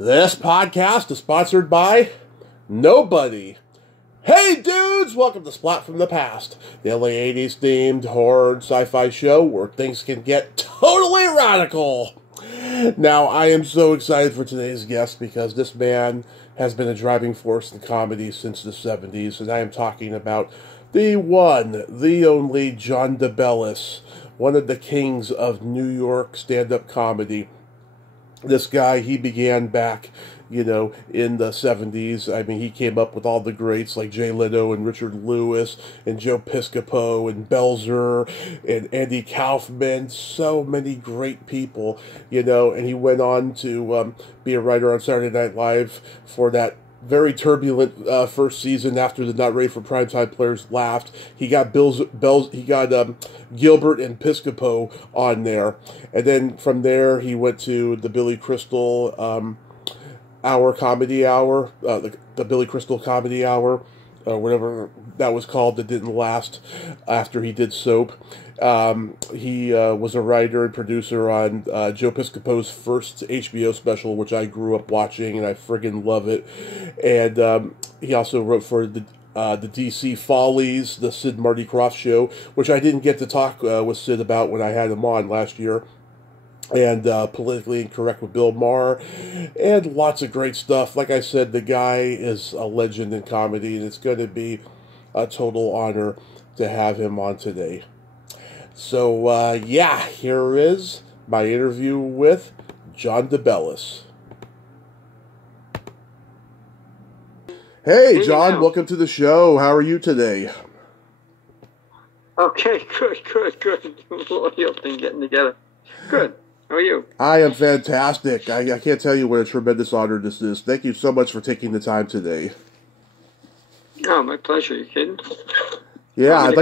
This podcast is sponsored by nobody. Hey dudes, welcome to Splat from the Past, the LA 80s themed horror and sci-fi show where things can get totally radical. Now, I am so excited for today's guest because this man has been a driving force in comedy since the 70s, and I am talking about the one, the only John DeBellis, one of the kings of New York stand-up comedy. This guy, he began back, in the 70s. I mean, he came up with all the greats like Jay Leno and Richard Lewis and Joe Piscopo and Belzer and Andy Kaufman. So many great people, and he went on to be a writer on Saturday Night Live for that very turbulent first season after the Not Ready for Primetime Players laughed. He got Gilbert and Piscopo on there, and then from there he went to the Billy Crystal Comedy Hour, the Billy Crystal Comedy Hour, whatever that was called, that didn't last after he did Soap. He was a writer and producer on Joe Piscopo's first HBO special, which I grew up watching, and I friggin' love it. And he also wrote for the DC Follies, the Sid Marty Krofft show, which I didn't get to talk with Sid about when I had him on last year. And Politically Incorrect with Bill Maher, and lots of great stuff. Like I said, the guy is a legend in comedy, and it's going to be a total honor to have him on today. So, here is my interview with John DeBellis. Hey, John, welcome to the show. How are you today? Okay, good. Loyal thing getting together. Good. How are you? I am fantastic. I can't tell you what a tremendous honor this is. Thank you so much for taking the time today. Oh, my pleasure. You kidding? Yeah, I'd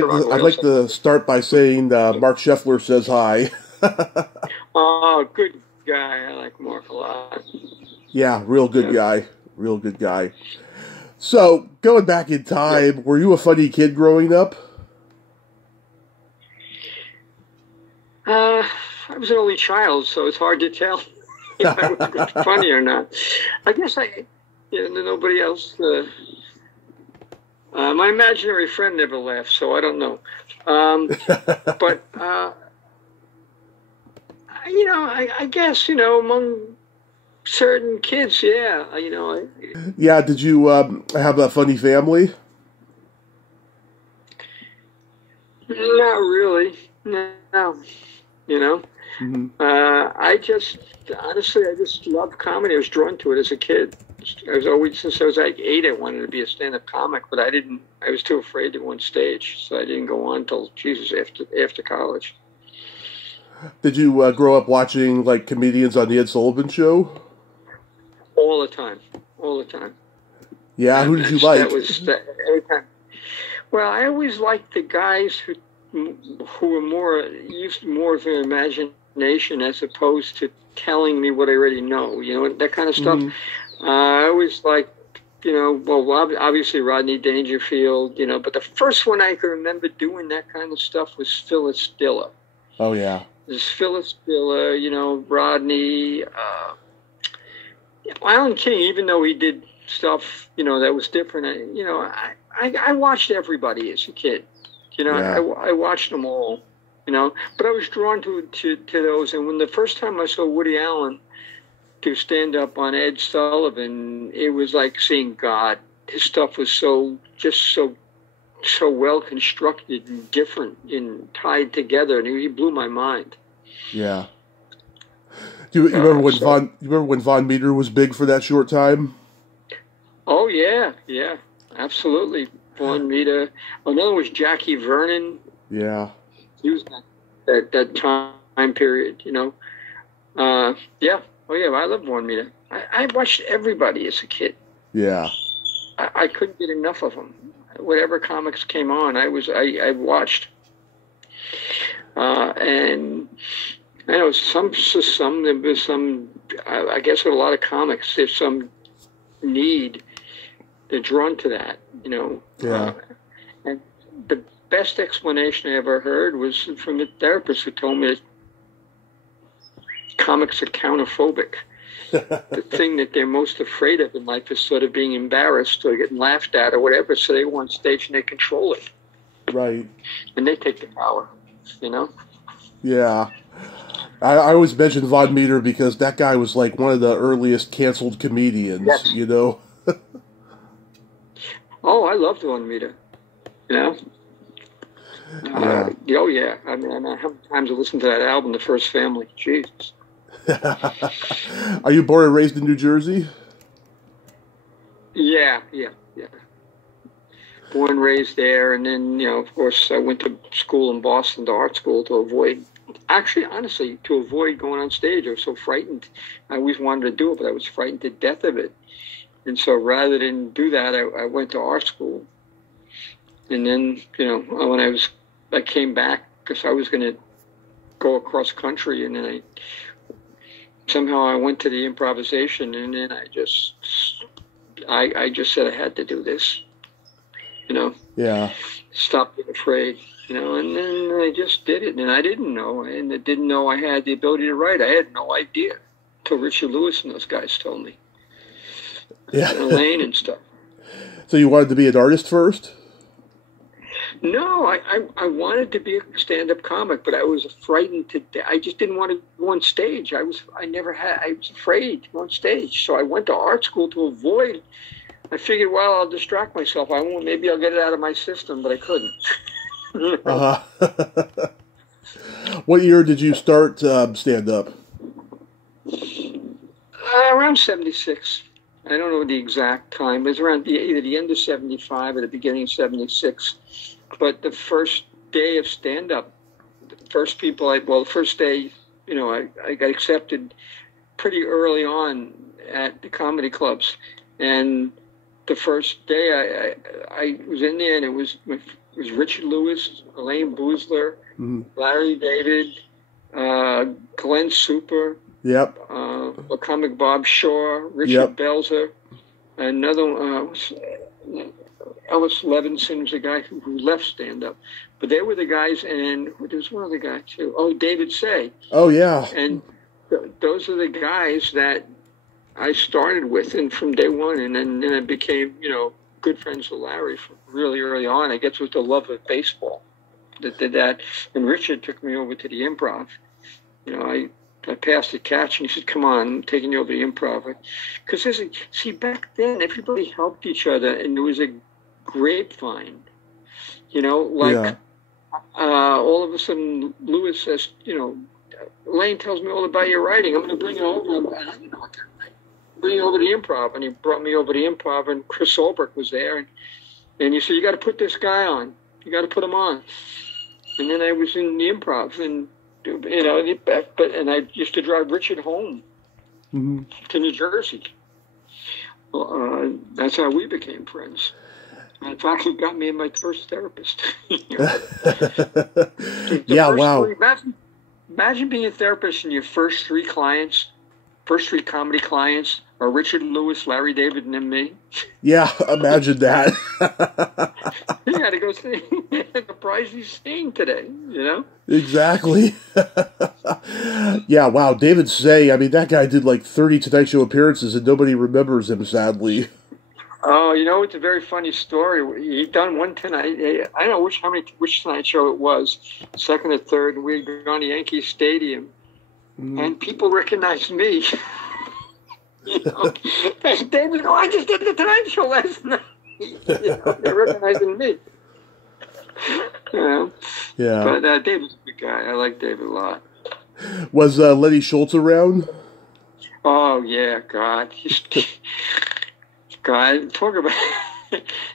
like to start by saying Mark Scheffler says hi. Oh, good guy. I like Mark a lot. Yeah, real good guy. Real good guy. So, going back in time, were you a funny kid growing up? I was an only child, so it's hard to tell if I was funny or not. I guess nobody else. My imaginary friend never laughed, so I don't know. But I guess among certain kids, yeah. Yeah. Did you have a funny family? Not really. No. Mm-hmm. I just loved comedy. I was drawn to it as a kid. Since I was like 8, I wanted to be a stand-up comic, but I was too afraid to go on stage, so I didn't go on until after college. Did you grow up watching like comedians on the Ed Sullivan Show? All the time. Yeah, who did you like? Every time. Well, I always liked the guys who were used more of an imagination as opposed to telling me what I already know, that kind of stuff. Mm-hmm. I always liked, obviously Rodney Dangerfield, but the first one I can remember doing that kind of stuff was Phyllis Diller. Oh, yeah. There's Phyllis Diller, Rodney, Alan King, even though he did stuff, that was different, I watched everybody as a kid. Yeah. I watched them all, but I was drawn to those. And when the first time I saw Woody Allen do stand up on Ed Sullivan, it was like seeing God. His stuff was so well constructed and different and tied together, and he blew my mind. Yeah. Do you remember when Von Meter was big for that short time? Oh yeah, absolutely. Von Meter. Another was Jackie Vernon. Yeah. He was that time period, Yeah. Oh, yeah, I love Von Meter. I watched everybody as a kid. Yeah. I couldn't get enough of them. Whatever comics came on, I watched. And I know there was some, I guess with a lot of comics, there's some need. They're drawn to that, Yeah. And the best explanation I ever heard was from a therapist who told me that comics are counterphobic. the thing that they're most afraid of in life is sort of being embarrassed or getting laughed at or whatever. So they go on stage and they control it. Right. And they take the power, you know? Yeah. I always mention Von Meter because that guy was like one of the earliest canceled comedians, Yes. you know? Oh, I loved Von Meter, you know? Yeah. Oh, yeah. I mean, how many times I listened to that album, The First Family? Jesus. Are you born and raised in New Jersey? Yeah. Born and raised there, and then, you know, of course, I went to school in Boston, to art school, to avoid going on stage. I was so frightened. I always wanted to do it, but I was frightened to death of it. And so rather than do that, I went to art school. And then, you know, when I came back because I was going to go across country, and then somehow I went to the improvisation, and then I just said I had to do this, you know. Yeah. Stop being afraid, you know, and then I just did it, and I didn't know I had the ability to write. I had no idea until Richard Lewis and those guys told me. Yeah. And Elaine and stuff. So you wanted to be an artist first? No, I wanted to be a stand-up comic, but I was frightened to death. I just didn't want to go on stage. I was afraid to go on stage. So I went to art school to avoid. I figured, well, I'll distract myself. Maybe I'll get it out of my system, but I couldn't. Uh-huh. What year did you start stand-up? Around 76. I don't know the exact time. It was around either the end of 75 or the beginning of 76. But the first day of stand-up, the first day, you know, I got accepted pretty early on at the comedy clubs. And the first day I was in there, and it was Richard Lewis, Elaine Boozler, Larry David, Glenn Super, Yep. comic Bob Shaw, Richard Belzer, another one, Ellis Levinson was a guy who left stand-up. But they were the guys, and there was one other guy too. Oh, David Say. Oh, yeah. And those are the guys that I started with, and from day one, and then I became, you know, good friends with Larry from really early on. I guess it was the love of baseball that did that. And Richard took me over to the improv. You know, I passed the catch, and he said, "Come on, I'm taking you over to the improv." Because back then everybody helped each other, and there was a grapevine. You know, like all of a sudden Lewis says, "You know, Elaine tells me all about your writing. I'm going to bring it over." And I didn't know what to bring it over to the improv, and he brought me over to the improv, and Chris Solberg was there, and he said, "You got to put this guy on. You got to put him on." And then I was in the improv, and you know, and I used to drive Richard home to New Jersey. That's how we became friends. In fact, he got me my first therapist. Wow. Imagine being a therapist and your first three comedy clients are Richard Lewis, Larry David, and then me. Yeah, imagine that. He had to go see the prize he's seeing today, you know? Exactly. Yeah, wow. David Say, I mean, that guy did like 30 Tonight Show appearances and nobody remembers him, sadly. Oh, you know, it's a very funny story. He'd done one tonight. I don't know which Tonight Show it was, second or third, and we'd gone to Yankee Stadium, and people recognized me. You know, and David, I just did the Tonight Show last night. You know, they're recognizing me. You know? Yeah. But David's a good guy. I like David a lot. Was Lenny Schultz around? Oh, yeah, God. God, talk about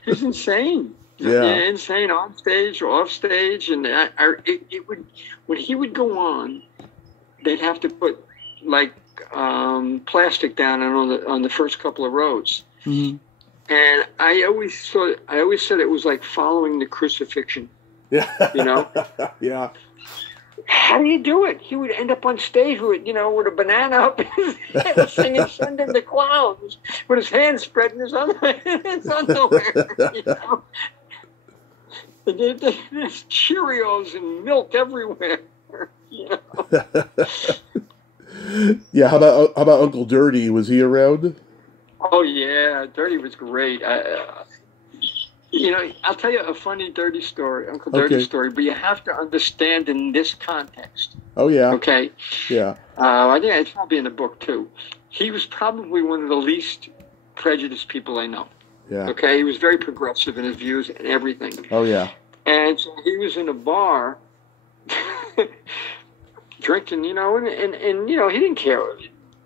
he's insane. Yeah, insane on stage or off stage, and it would when he would go on, they'd have to put like plastic down on the first couple of rows, and I always said it was like following the crucifixion. Yeah, you know. Yeah. How do you do it? He would end up on stage with a banana up his head, singing "Send in the Clowns" with his hands spread in his underwear. You know? There's Cheerios and milk everywhere. You know? Yeah, how about Uncle Dirty? Was he around? Oh yeah, Dirty was great. I'll tell you a funny Dirty story, Uncle Dirty Okay. story, but you have to understand in this context. Oh yeah. Okay. Yeah. I think it's probably in the book too. He was probably one of the least prejudiced people I know. Yeah. Okay, he was very progressive in his views and everything. Oh yeah. And so he was in a bar drinking, and he didn't care.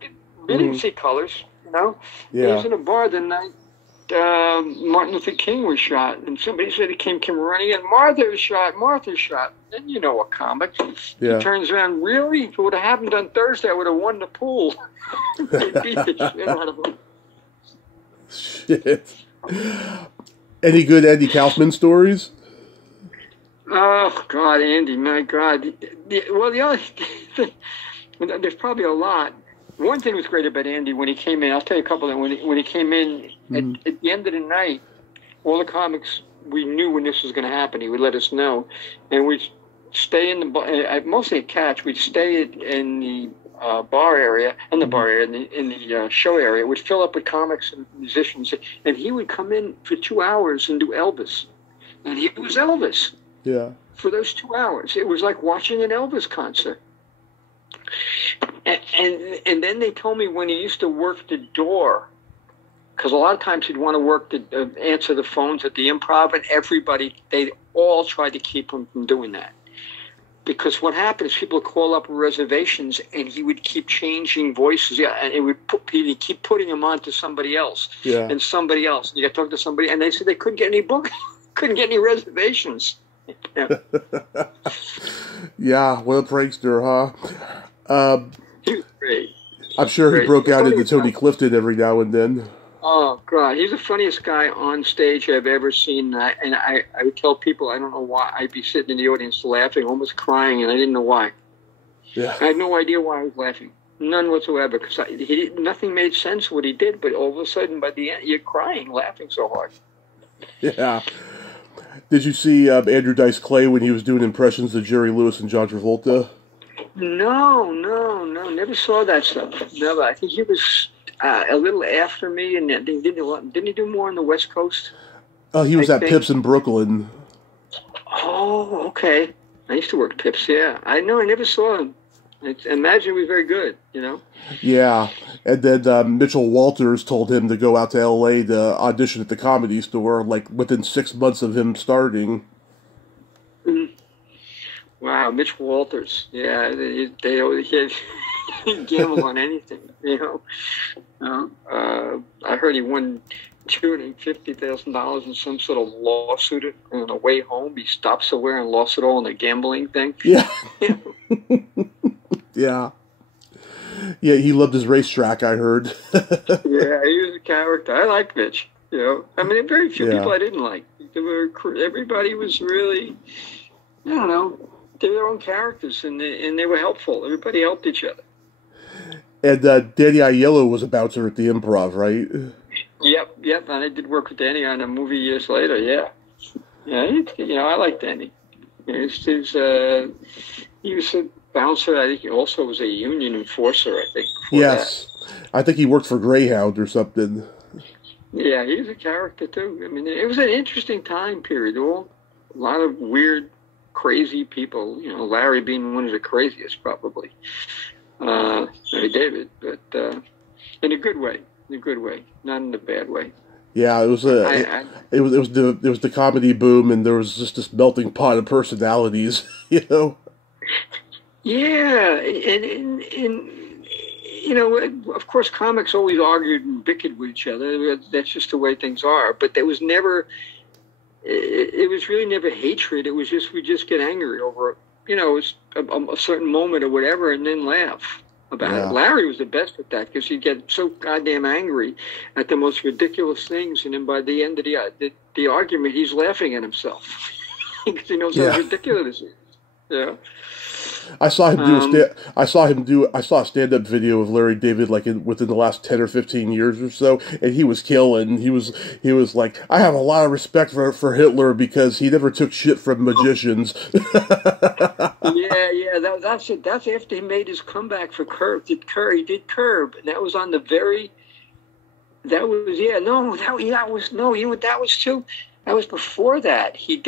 He didn't see colors, Yeah. He was in a bar the night Martin Luther King was shot, and somebody said he came running in, Martha's shot. Then you know a comic. Yeah. He turns around, really? If it would have happened on Thursday, I would have won the pool. They beat the shit out of him. Shit. Any good Andy Kaufman stories? Oh, God, Andy, my God. The only thing, there's probably a lot. One thing was great about Andy when he came in. I'll tell you a couple of them. When he came in, at the end of the night, all the comics, we knew when this was going to happen. He would let us know. And we'd stay in the bar, mostly at Catch. We'd stay in the bar area, in the show area. We'd fill up with comics and musicians. And he would come in for 2 hours and do Elvis. And he was Elvis. Yeah. For those 2 hours. It was like watching an Elvis concert. And then they told me when he used to work the door, because a lot of times he'd want to work answer the phones at the Improv, and they all tried to keep him from doing that. Because what happened is people would call up reservations, and he would keep changing voices, and he'd keep putting them on to somebody else, and somebody else. And you got to talk to somebody, and they said they couldn't get any couldn't get any reservations. Yeah. Yeah, what a prankster, huh? He was great. I'm sure he broke out into Tony Clifton every now and then. Oh, God. He's the funniest guy on stage I've ever seen. And I would tell people, I don't know why. I'd be sitting in the audience laughing, almost crying, and I didn't know why. Yeah. I had no idea why I was laughing. None whatsoever. Because nothing made sense what he did, but all of a sudden, by the end, you're crying, laughing so hard. Yeah. Did you see Andrew Dice Clay when he was doing impressions of Jerry Lewis and John Travolta? No. Never saw that stuff. Never. I think he was a little after me, and didn't he do more on the West Coast? Oh, he was at Pips in Brooklyn. Oh, okay. I used to work at Pips, yeah. I never saw him. I imagine he was very good, Yeah, and then Mitchell Walters told him to go out to L.A. to audition at the Comedy Store, like, within 6 months of him starting. Mm-hmm. Wow, Mitch Walters. Yeah, they always gamble on anything, I heard he won $250,000 in some sort of lawsuit on the way home. He stopped somewhere and lost it all in a gambling thing. Yeah. Yeah. Yeah, he loved his racetrack, I heard. Yeah, he was a character. I like Mitch, I mean, very few people I didn't like. Everybody was really, I don't know, they were their own characters, and they were helpful. Everybody helped each other. And Danny Aiello was a bouncer at the Improv, right? Yep, and I did work with Danny on a movie years later, yeah. Yeah, I like Danny. He was a bouncer. I think he also was a union enforcer, I think. Yes. That. I think he worked for Greyhound or something. Yeah, he was a character, too. I mean, it was an interesting time period. A lot of weird, crazy people. Larry being one of the craziest, probably. Maybe David, but in a good way. Not in a bad way. Yeah, it was it was the comedy boom, and there was just this melting pot of personalities, Yeah, and of course, comics always argued and bickered with each other. That's just the way things are. But there was never, it was really never hatred. It was just, we just get angry over, it was a certain moment or whatever, and then laugh about it. Larry was the best at that, because he'd get so goddamn angry at the most ridiculous things, and then by the end of the argument, he's laughing at himself because he knows how ridiculous it is. Yeah. I saw him do a stand-up video of Larry David within the last 10 or 15 years or so, and he was killing. He was like, I have a lot of respect for Hitler because he never took shit from magicians. Yeah. That's it. That's after he made his comeback for Curb. He did Curb, and that was on the very. That was too. That was before that. He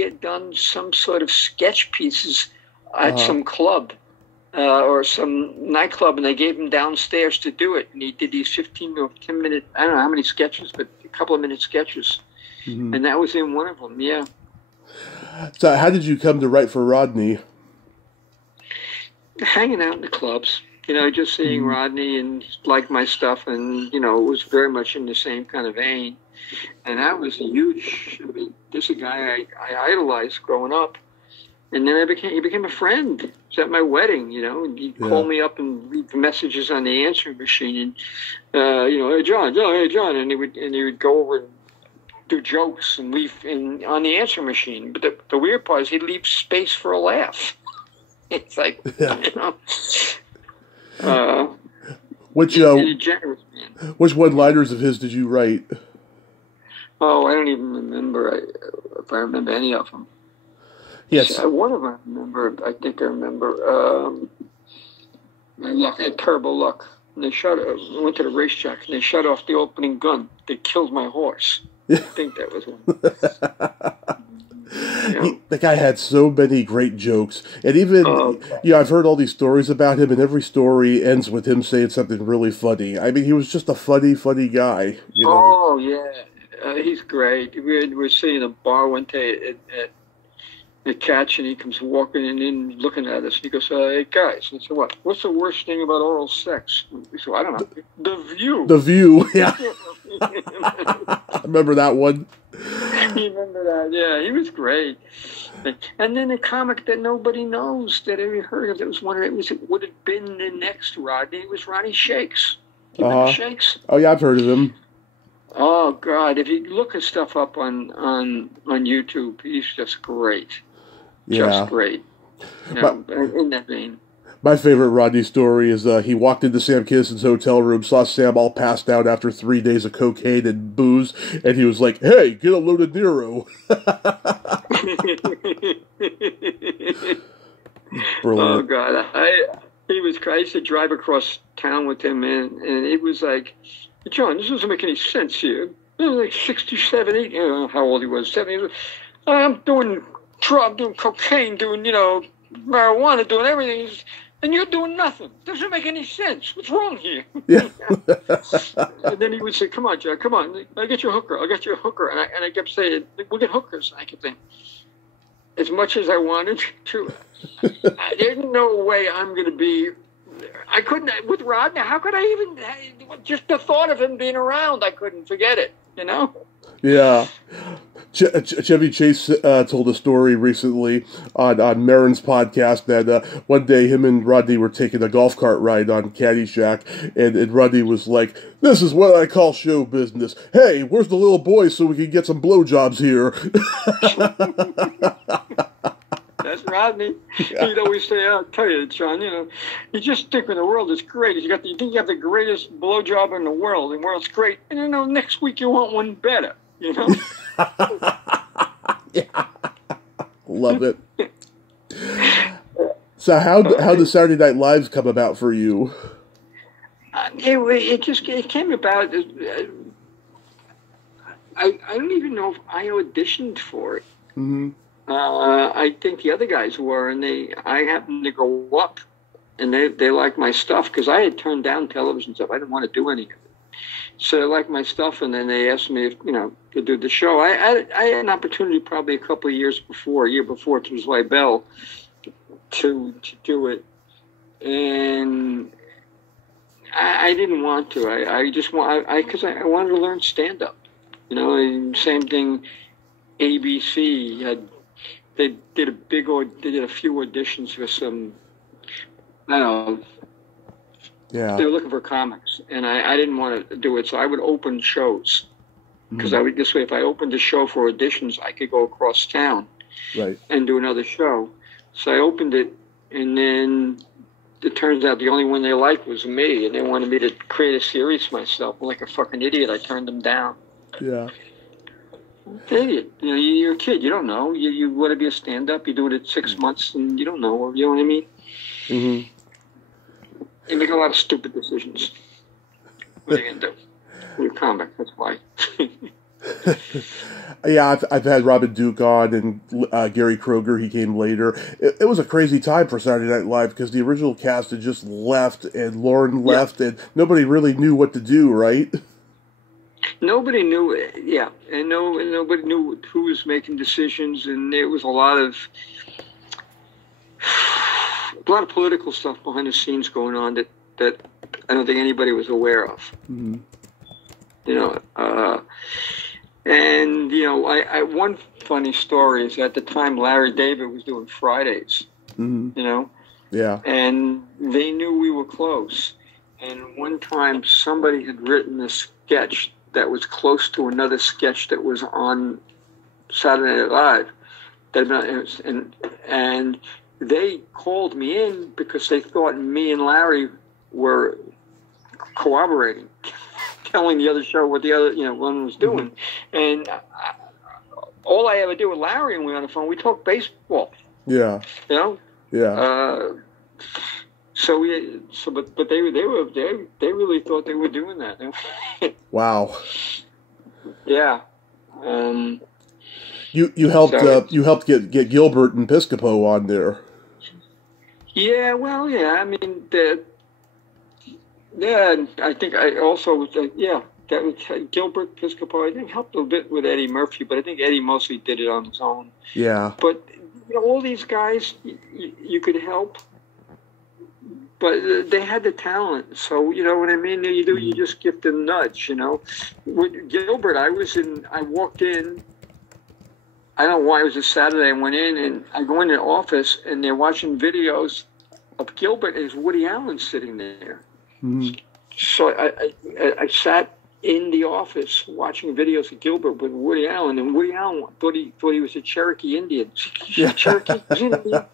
had done some sort of sketch pieces at some club or some nightclub, and they gave him downstairs to do it. And he did these 15 or 10-minute, I don't know how many sketches, but a couple of minute sketches. Mm-hmm. And that was in one of them, yeah. So how did you come to write for Rodney? Hanging out in the clubs. Just seeing Rodney and liked my stuff, and, it was very much in the same kind of vein. And that was huge. I mean, this is a guy I idolized growing up. And then he became a friend. He was at my wedding, and he'd call me up and leave the messages on the answering machine. And, hey, John, and he would go over and do jokes and leave on the answering machine. But the weird part is he'd leave space for a laugh. It's like, Which one-liners of his did you write? Oh, I don't even remember if I remember any of them. Yes. One of them I think I remember. I had terrible luck. And I went to the racetrack, and they shut off the opening gun. They killed my horse. I think that was one. The guy had so many great jokes, and even I've heard all these stories about him, and every story ends with him saying something really funny. I mean, he was just a funny guy. Oh yeah, he's great. We were sitting in a bar one day at Catch, and he comes walking in looking at us. And he goes, "Hey guys," and I said, "What? What's the worst thing about oral sex?" We said, "I don't know. The View." The View, yeah. I remember that one. You remember that? Yeah, he was great. And then a comic that nobody knows that I heard of. That was it would have been the next Rodney. It was Ronnie Shakes. You remember Shakes? Oh yeah, I've heard of him. Oh God, if you look his stuff up on YouTube, he's just great. Yeah. Just great. In that vein. My favorite Rodney story is he walked into Sam Kinison's hotel room, saw Sam all passed out after 3 days of cocaine and booze, and he was like, "Hey, get a load of Nero." Brilliant. Oh God, I used to drive across town with him, and it was like, "John, this doesn't make any sense here." It was like 67, 8, I don't know how old he was, 70. I'm doing cocaine, doing marijuana, doing everything. And you're doing nothing. Doesn't make any sense. What's wrong here? Yeah. And then he would say, "Come on, Jack, come on. I'll get you a hooker. And I kept saying, "We'll get hookers." And I kept saying, as much as I wanted to, there's no way I'm going to be. I couldn't, with Rodney, how could I even, just the thought of him being around, I couldn't forget it, Yeah. Chevy Chase told a story recently on Maron's podcast that one day him and Rodney were taking a golf cart ride on Caddyshack, and Rodney was like, "This is what I call show business. Hey, where's the little boy so we can get some blowjobs here?" That's Rodney. Yeah. He'd always say, "I'll tell you, John, you just think when the world is great. You think you have the greatest blowjob in the world, and the world's great, and next week you want one better, Yeah. Love it. So how does Saturday Night Live come about for you? It came about. I don't even know if I auditioned for it. Mm-hmm. I think the other guys were, and I happened to go up, and they liked my stuff because I had turned down television stuff. I didn't want to do any of it. So they liked my stuff, and then they asked me if, to do the show. I had an opportunity probably a year before through Libel to do it, and I didn't want to. Because I wanted to learn stand up. Same thing. ABC they did a few auditions for some. I don't know. Yeah. They were looking for comics, and I didn't want to do it, so I would open shows. Because this way, if I opened a show for auditions, I could go across town and do another show. So I opened it, and then it turns out the only one they liked was me, and they wanted me to create a series myself. Like a fucking idiot, I turned them down. Yeah. Idiot. You know, you're a kid. You don't know. You want to be a stand-up. You do it at 6 months, and you don't know. You know what I mean? Mm-hmm. You make a lot of stupid decisions. What are you going to do? You're a comic. That's why. Yeah, I've had Robin Duke on and Gary Kroger. He came later. It was a crazy time for Saturday Night Live because the original cast had just left and Lauren left, and nobody really knew what to do, right? Nobody knew, and nobody knew who was making decisions, and there was a lot of political stuff behind the scenes going on that I don't think anybody was aware of. Mm-hmm. You know, and you know, I one funny story is at the time Larry David was doing Fridays. Mm-hmm. You know, yeah, and they knew we were close. And one time somebody had written a sketch that was close to another sketch that was on Saturday Night Live. And they called me in because they thought me and Larry were corroborating, telling the other show what the other one was doing. Mm-hmm. And all I ever do with Larry and we on the phone, we talk baseball. Yeah. You know. Yeah. But they really thought they were doing that. Wow. Yeah. You helped get Gilbert and Piscopo on there. Yeah. Well. Yeah. I mean, I think I also that was Gilbert Piscopo. I think helped a bit with Eddie Murphy, but I think Eddie mostly did it on his own. Yeah. But all these guys, you could help. But they had the talent, so you know what I mean. You just give them a nudge, you know. With Gilbert, I walked in. I don't know why it was a Saturday. I went in and I go in the office and they're watching videos of Gilbert and there's Woody Allen sitting there. Mm-hmm. So I sat in the office watching videos of Gilbert with Woody Allen, and Woody Allen thought he was a Cherokee Indian. Cherokee Indian.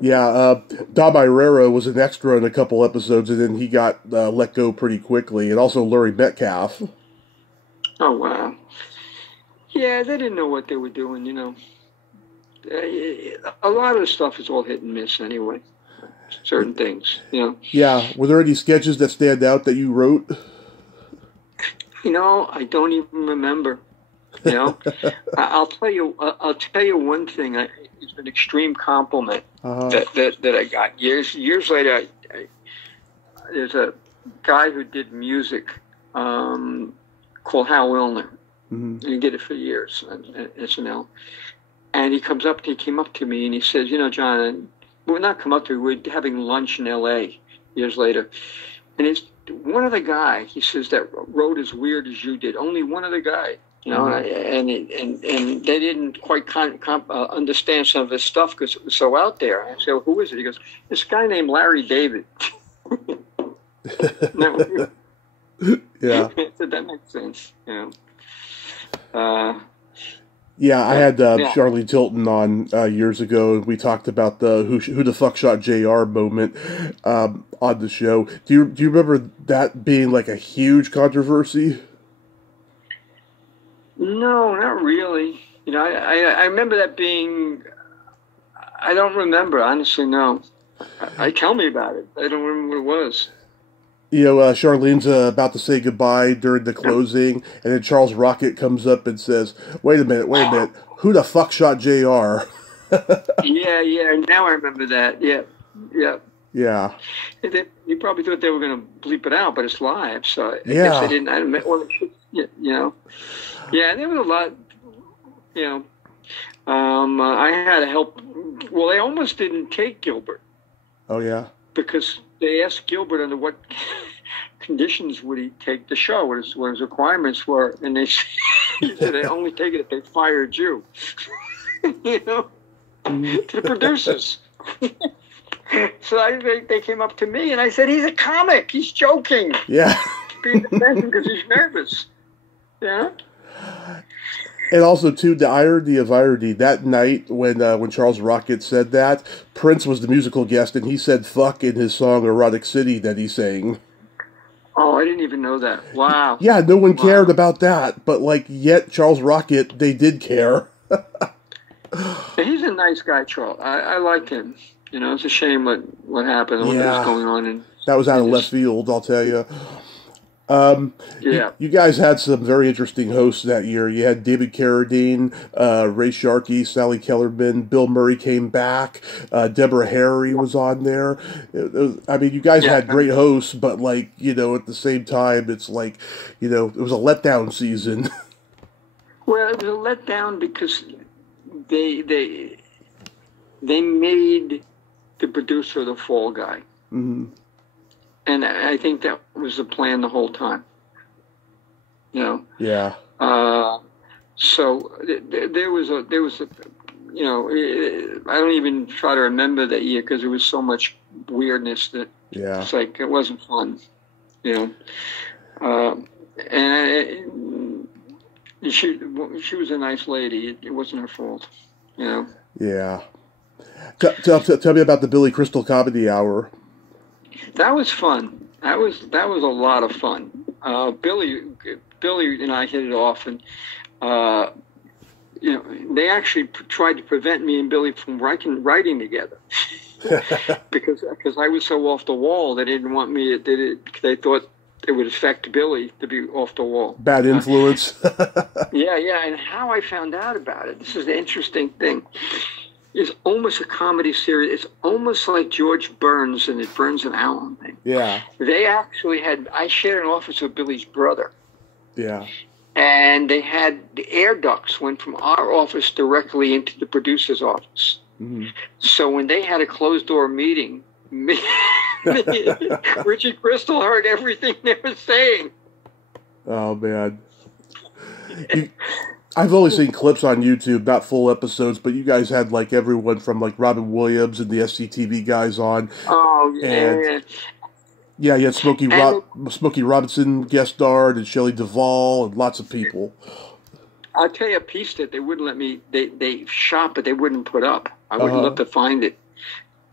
Yeah, Dom Irera was an extra in a couple episodes, and then he got let go pretty quickly, and also Larry Metcalf. Oh, wow. Yeah, they didn't know what they were doing, you know. A lot of the stuff is all hit and miss anyway, certain things, you know. Yeah, were there any sketches that stand out that you wrote? You know, I don't even remember, you know. I'll tell you one thing. It's an extreme compliment that I got years later. There's a guy who did music called Hal Wilner. Mm-hmm. And he did it for years at SNL. And he came up to me and he says, you know, John, we're not come up to me, we're having lunch in L.A. years later. And it's one other guy, he says, that wrote as weird as you did. Only one other guy. You know, and they didn't quite understand some of his stuff because it was so out there. I said, well, who is it? He goes, this guy named Larry David. Yeah. So that makes sense. You know. Yeah, I had Charlie Tilton on years ago, and we talked about the who the fuck shot JR moment on the show. Do you remember that being like a huge controversy? No, not really. You know, I remember that being. I don't remember, honestly. No, tell me about it. I don't remember what it was. You know, Charlene's about to say goodbye during the closing, and then Charles Rocket comes up and says, "Wait a minute, who the fuck shot JR?" Yeah. Now I remember that. Yeah. You probably thought they were going to bleep it out, but it's live, so I guess they didn't. I don't know. You know. Yeah, there was a lot, you know. I had to help. Well, they almost didn't take Gilbert. Oh, yeah? Because they asked Gilbert under what conditions would he take the show, what his requirements were, and he said they only take it if they fired you. You know, to the producers. So they came up to me, and I said, he's a comic. He's joking. Yeah. Being defensive because he's nervous. Yeah. And also, too, the irony of irony, that night when Charles Rocket said that, Prince was the musical guest, and he said fuck in his song Erotic City that he sang. Oh, I didn't even know that. Wow. Yeah, no one cared about that, but like yet Charles Rocket, they did care. He's a nice guy, Charles. I like him. You know, it's a shame what happened, what was going on. And that was out of left field, I'll tell you. Yeah. You guys had some very interesting hosts that year. You had David Carradine, Ray Sharkey, Sally Kellerman, Bill Murray came back, Deborah Harry was on there. I mean, you guys had great hosts, but like, you know, at the same time, it's like, you know, it was a letdown season. Well, it was a letdown because they made the producer the fall guy. Mm-hmm. And I think that was the plan the whole time. You know. Yeah. So there was a, you know, I don't even try to remember that year because there was so much weirdness that it's like it wasn't fun. You know. And she was a nice lady. It wasn't her fault. You know. Yeah. Tell me about the Billy Crystal Comedy Hour. That was fun. That was a lot of fun. Billy and I hit it off, and you know, they actually tried to prevent me and Billy from writing together because I was so off the wall. They didn't want me. They thought it would affect Billy to be off the wall. Bad influence. Yeah. And how I found out about it. This is the interesting thing. It's almost a comedy series. It's almost like George Burns and the Burns and Allen thing. Yeah. They actually I shared an office with Billy's brother. Yeah. And they had the air ducts went from our office directly into the producer's office. Mm-hmm. So when they had a closed door meeting, Richie Crystal heard everything they were saying. Oh, man. I've only seen clips on YouTube, not full episodes, but you guys had like everyone from like Robin Williams and the SCTV guys on. Oh, yeah. And, yeah, you had Smokey Robinson guest starred and Shelley Duvall and lots of people. I'll tell you a piece that they wouldn't let me, they shot, but they wouldn't put up. I would love to find it.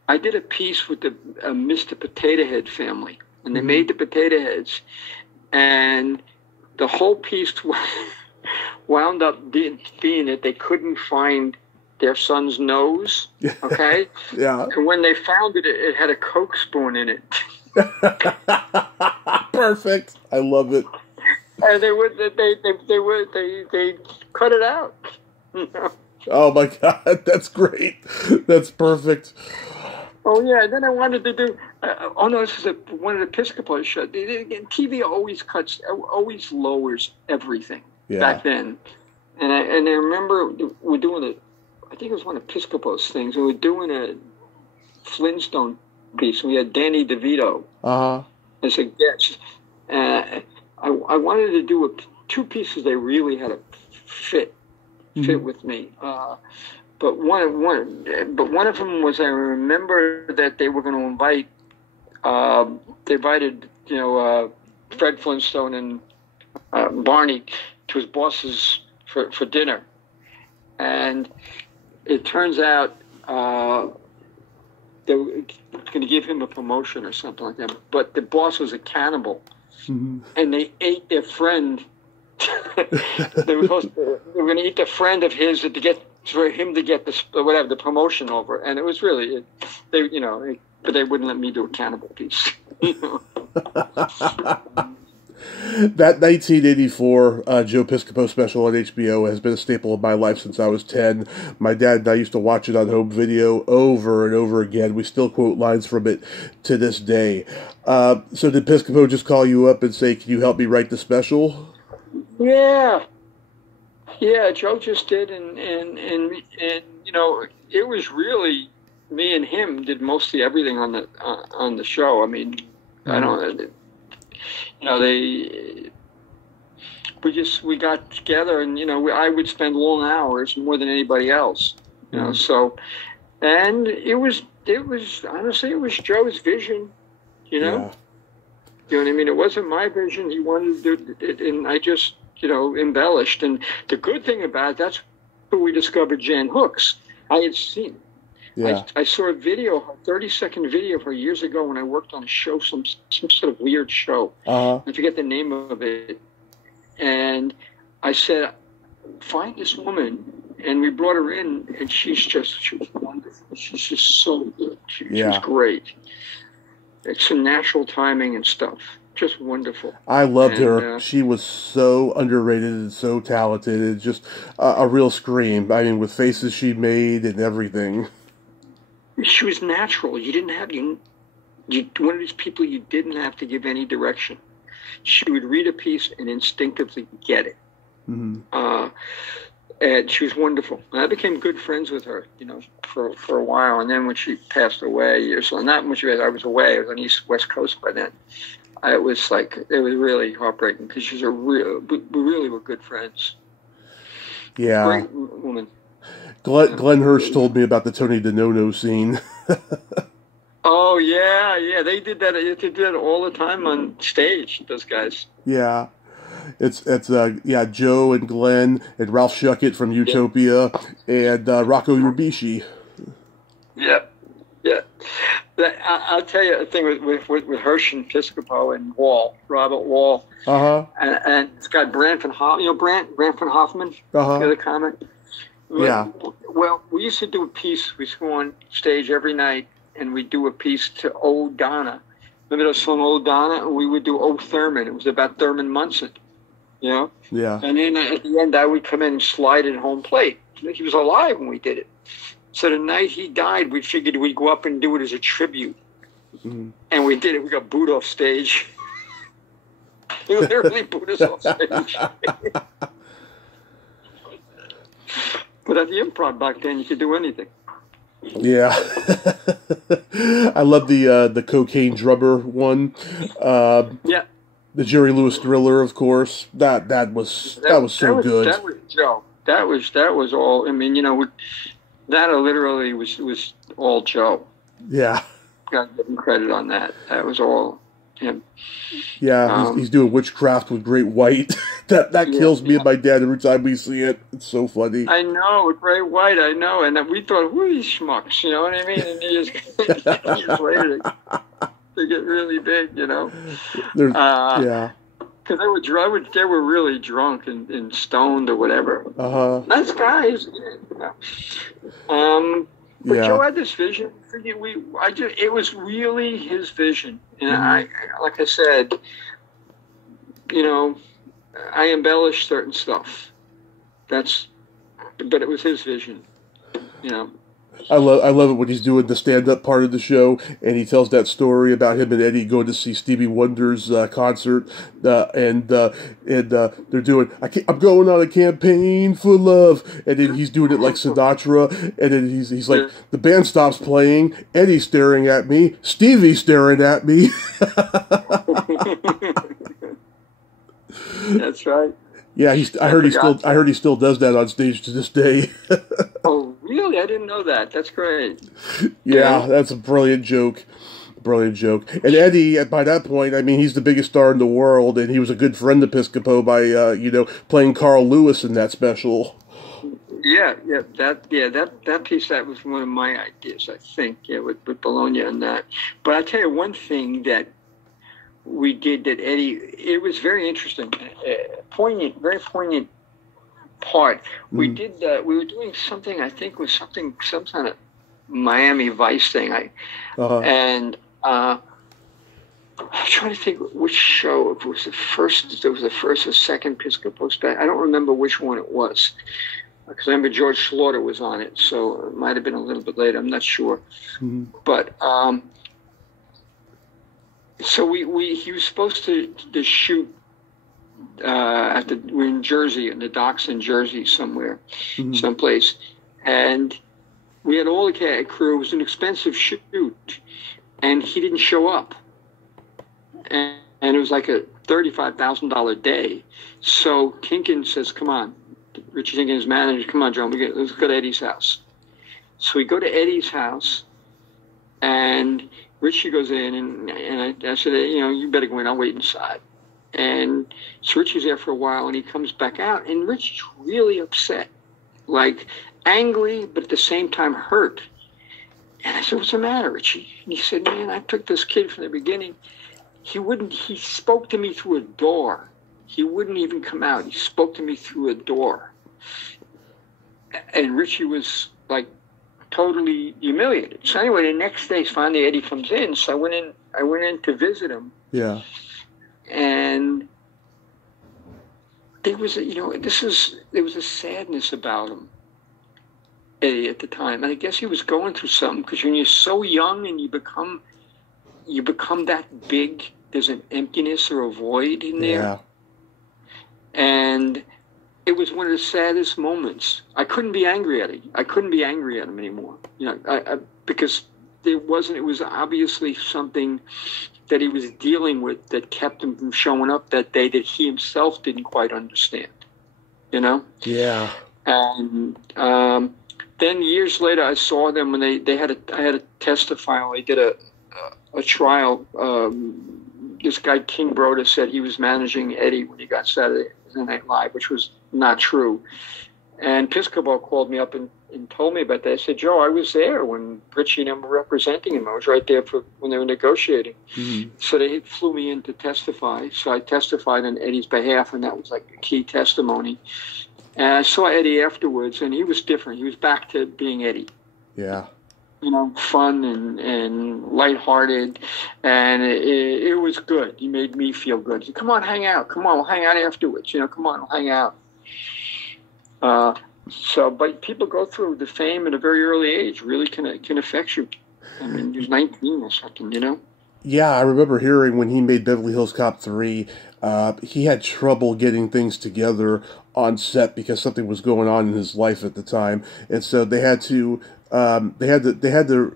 I did a piece with the Mr. Potato Head family, and they made the potato heads, and the whole piece wound up being that they couldn't find their son's nose, okay? Yeah. And when they found it, it had a Coke spoon in it. Perfect. I love it. And they cut it out. You know? Oh my God, that's great. That's perfect. Oh yeah, and then I wanted to do. This is one of the Piscopo shows. TV always lowers everything back then. And I remember we're doing it. I think it was one of Piscopo's things. We were doing a Flintstone piece. We had Danny DeVito as a guest. I wanted to do two pieces. They really had to fit with me. But one of them was, I remember that they were going to invite. They invited Fred Flintstone and Barney to his bosses for dinner, and it turns out they were going to give him a promotion or something like that. But the boss was a cannibal, and they ate their friend. They were going to eat the friend of his for him to get the promotion over, and it was really but they wouldn't let me do a cannibal piece. That 1984 Joe Piscopo Special on HBO has been a staple of my life since I was 10. My dad and I used to watch it on home video over and over again. We still quote lines from it to this day. So did Piscopo just call you up and say, "Can you help me write the special?" Yeah, Joe just did, and it was really me and him did mostly everything on the show. I mean, I don't. We got together, and I would spend long hours more than anybody else. So, and it was honestly it was Joe's vision. You know what I mean? It wasn't my vision. He wanted to do it, and I just embellished. And the good thing about it, that's where we discovered Jan Hooks. I had seen. Yeah. I saw a video, a 30-second video of her years ago when I worked on a show, some sort of weird show. Uh-huh. I forget the name of it. And I said, find this woman. And we brought her in, and she was wonderful. She's just so good. She was great. It's some natural timing and stuff. Just wonderful. I loved her. She was so underrated and so talented. It's just a real scream. I mean, with faces she made and everything. She was natural. You didn't have one of these people you didn't have to give any direction. She would read a piece and instinctively get it. Mm-hmm. And she was wonderful. And I became good friends with her, for a while. And then when she passed away, not when I was away. I was on the West Coast by then. It was really heartbreaking because we really were good friends. Yeah. Great woman. Glenn Hirsch told me about the Tony DeNono scene. Oh, yeah. They did that. They did that all the time on stage, those guys. Yeah. It's Joe and Glenn and Ralph Schuckett from Utopia and Rocco Urbishi. Yeah. I'll tell you a thing with Hirsch and Piscopo and Robert Wall. Uh-huh. And it's got Brant van Hoffman. Brant van Hoffman, the other comic. Yeah. Well, we used to do a piece. We used to go on stage every night, and we'd do a piece to Old Donna. Remember that song, Old Donna? And we would do Old Thurman. It was about Thurman Munson. Yeah. And then at the end, I would come in and slide it home plate. He was alive when we did it. So the night he died, we figured we'd go up and do it as a tribute. Mm-hmm. And we did it. We got booed off stage. He literally booed us off stage. But at the Improv back then, you could do anything. Yeah. I love the cocaine drummer one. Yeah. The Jerry Lewis Thriller, of course. That was so good. That was Joe. That was all. I mean, that literally was all Joe. Yeah. Got to give him credit on that. That was all him. Yeah, he's doing Witchcraft with Great White. that kills me and my dad every time we see it. It's so funny. I know, with Great White, I know. And we thought, who are these schmucks? You know what I mean? And years later, they get really big, Yeah. Because they were really drunk and stoned or whatever. Nice guys. But Joe had this vision. It was really his vision. And like I said, I embellished certain stuff. But it was his vision. I love it when he's doing the stand-up part of the show, and he tells that story about him and Eddie going to see Stevie Wonder's concert, and they're doing, I'm going on a campaign for love, and then he's doing it like Sinatra, and then he's like, the band stops playing, Eddie's staring at me, Stevie's staring at me. That's right. Yeah, I heard he still does that on stage to this day. Oh, really? I didn't know that. That's great. Yeah, that's a brilliant joke. And Eddie, by that point, I mean, he's the biggest star in the world, and he was a good friend of Piscopo by playing Carl Lewis in that special. That piece, that was one of my ideas, I think, with Bologna and that. But I tell you one thing that we did that Eddie, it was very interesting, very poignant part. We were doing something, I think was some kind of Miami Vice thing. And I'm trying to think which show, if it was the first or second Piscopo Special. I don't remember which one it was, because I remember George Slaughter was on it, so it might have been a little bit later. I'm not sure. Mm-hmm. But so he was supposed to shoot we're in Jersey, in the docks in Jersey somewhere, someplace, and we had all the crew. It was an expensive shoot, and he didn't show up, and it was like a $35,000 day. So Kinkin says, "Come on," Richie Kinkin, his manager, "Come on, John, let's go to Eddie's house." So we go to Eddie's house, and Richie goes in, and I said, you better go in. I'll wait inside. And so Richie's there for a while, and he comes back out, and Richie's really upset, like angry, but at the same time hurt. And I said, "What's the matter, Richie?" And he said, "Man, I took this kid from the beginning. He spoke to me through a door. He wouldn't even come out. He spoke to me through a door." And Richie was like totally humiliated. So anyway, the next day, finally Eddie comes in. So I went in to visit him. Yeah. And there was a sadness about him, Eddie, at the time. And I guess he was going through something, because when you're so young and you become that big, there's an emptiness or a void in there. Yeah. And it was one of the saddest moments. I couldn't be angry at him. I couldn't be angry at him anymore. Because it was obviously something that he was dealing with that kept him from showing up that day that he himself didn't quite understand. Yeah. And then years later, I saw them when I had to testify. They did a trial. This guy King Broder said he was managing Eddie when he got Saturday Night Live, which was not true. And Piscopo called me up and told me about that. I said, "Joe, I was there when Richie and them were representing him. I was right there when they were negotiating." Mm-hmm. So they flew me in to testify. So I testified on Eddie's behalf, and that was like a key testimony. And I saw Eddie afterwards, and he was different. He was back to being Eddie. Yeah. Fun and lighthearted, and it was good. He made me feel good. He said, "Come on, hang out. Come on, we'll hang out afterwards. Come on, we'll hang out." But people go through the fame at a very early age. Really can affect you. I mean, he was 19 or something, Yeah, I remember hearing when he made Beverly Hills Cop 3, he had trouble getting things together on set because something was going on in his life at the time, and so they had to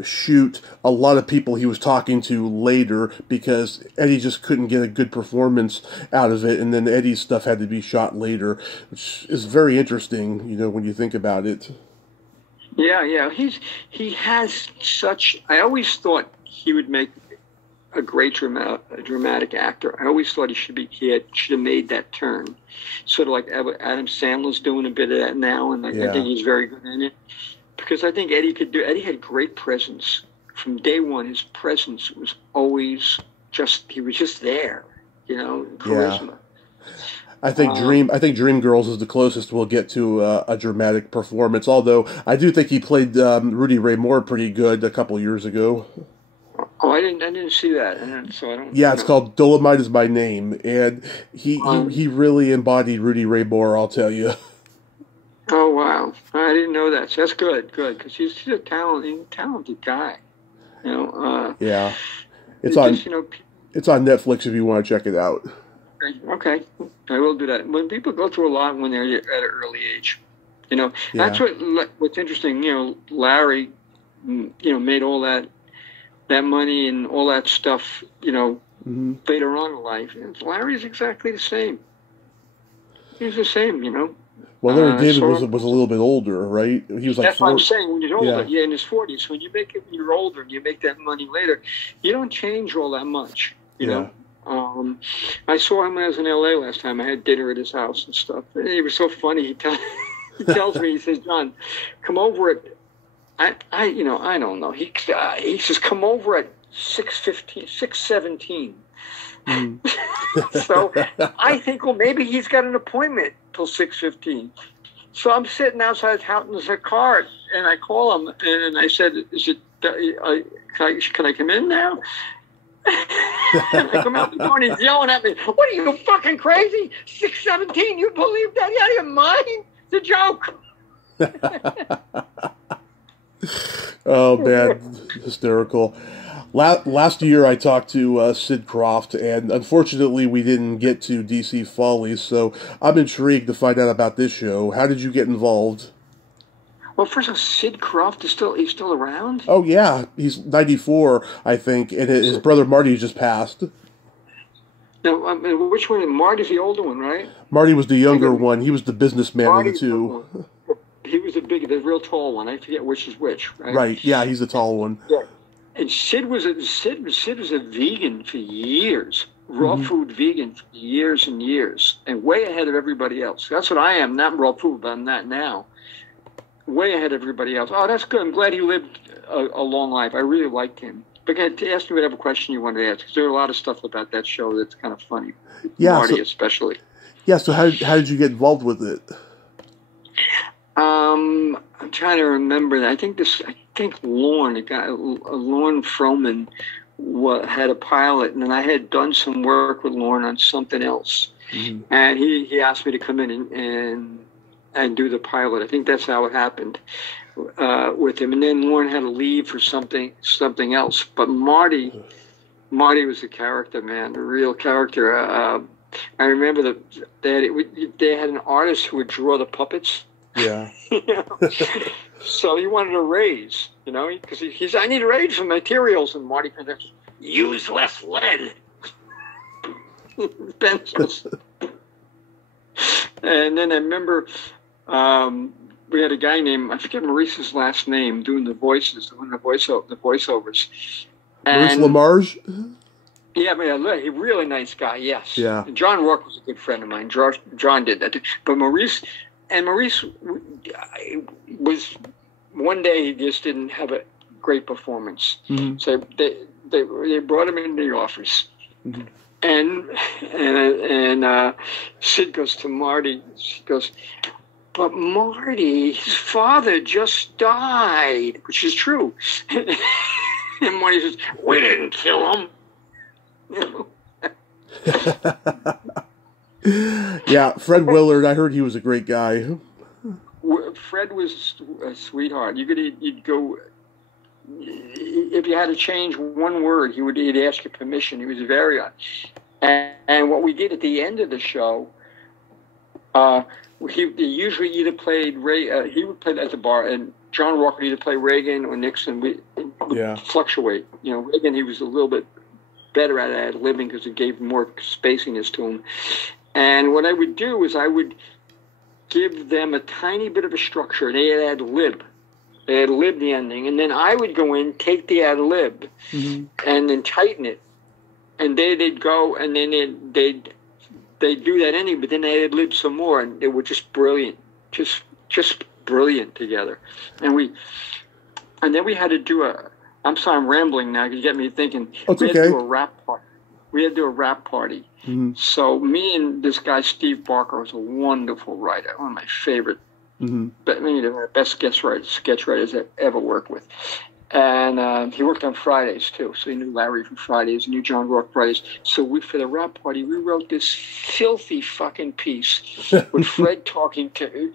shoot a lot of people he was talking to later because Eddie just couldn't get a good performance out of it, and then Eddie's stuff had to be shot later, which is very interesting, when you think about it. Yeah. He has such. I always thought he would make a great dramatic actor. I always thought he should have made that turn, sort of like Adam Sandler's doing a bit of that now, and I think he's very good in it. Because I think Eddie had great presence. From day one, his presence was always he was just there, charisma. Yeah. I think Dreamgirls is the closest we'll get to a dramatic performance, although I do think he played Rudy Ray Moore pretty good a couple years ago. Oh, I didn't see that, so I don't. Yeah, it's called Dolomite Is My Name, and he really embodied Rudy Ray Moore, I'll tell you. Oh, wow. I didn't know that. So that's good, because he's a talented guy. Yeah. It's on Netflix if you want to check it out. Okay. I will do that. When people go through a lot when they're at an early age, that's what's interesting. Larry, made all that money and all that stuff, mm-hmm. later on in life. And Larry's exactly the same. He's the same, Well, Larry David was a little bit older, right? He was like. That's what I'm saying. When you're older, in his 40s. When you make it when you're older and you make that money later, you don't change all that much. You know. I saw him when I was in L.A. last time. I had dinner at his house and stuff. And he was so funny. He tells me, he says, "John, come over at I don't know. He says, come over at 6:15, 6:17. So I think, well, maybe he's got an appointment till 6:15. So I'm sitting outside Houghton's car, and I call him, and I said, can I come in now? And I come out the door, and he's yelling at me, "What are you, fucking crazy? 6:17? You believe that? You out of your mind? It's a joke." Oh, man. Hysterical. Last year I talked to Sid Croft, and unfortunately we didn't get to DC Follies, so I'm intrigued to find out about this show. How did you get involved? Well, first of all, Sid Croft is still around? Oh, yeah. He's 94, I think, and his brother Marty just passed. Now, I mean, which one? Marty's the older one, right? Marty was the younger one. He was the businessman of the two. He was the real tall one. I forget which is which, right? Right, yeah, he's the tall one. Yeah. And Sid was a vegan for years, raw food vegan for years and years, and way ahead of everybody else. That's what I am, not raw food, but I'm not now. way ahead of everybody else. Oh, that's good. I'm glad he lived a long life. I really liked him. But ask me whatever question you wanted to ask, because there are a lot of stuff about that show that's kind of funny. Yeah, Marty especially. Yeah, so how did you get involved with it? I'm trying to remember that. I think Lorne, Lorne Froman, had a pilot, and then I had done some work with Lorne on something else, and he asked me to come in and do the pilot. I think that's how it happened with him. And then Lorne had to leave for something else. But Marty was a character, man, a real character. I remember that they had an artist who would draw the puppets. Yeah. So he wanted a raise, because he's I need a raise for materials, and Marty comes in, use less lead. Pencils. And then I remember we had a guy named, I forget Maurice's last name, doing the voices, doing the voiceovers. Maurice LaMarche? Yeah, a really nice guy, yes. Yeah. John Rourke was a good friend of mine. John did that too. But Maurice was, one day he just didn't have a great performance. Mm-hmm. So they brought him into the office. Mm-hmm. And Sid goes to Marty. She goes, but Marty, his father just died, which is true. And Marty says, we didn't kill him. Yeah, Fred Willard, I heard he was a great guy. Fred was a sweetheart. You'd go, if you had to change one word, he'd ask you permission. He was very on. And what we did at the end of the show, he usually either played he would play at the bar, and John Rourke would either play Reagan or Nixon. We would fluctuate. Reagan, he was a little bit better at ad-libbing because it gave more spaciness to him. And what I would do is I would give them a tiny bit of a structure. They had ad-lib. They ad-lib the ending. And then I would go in, take the ad-lib, and then tighten it. And they'd go, and then they'd do that ending, but then they ad-lib some more, and they were just brilliant. Just brilliant together. And then we had to do I'm sorry, I'm rambling now because you get me thinking. Oh, we had to do a rap party. Mm-hmm. So me and this guy, Steve Barker, was a wonderful writer, one of my favorite, the best sketch writers I've ever worked with. And he worked on Fridays, too. So he knew Larry from Fridays, he knew John Rourke Fridays. So for the rap party, we wrote this filthy fucking piece with Fred talking to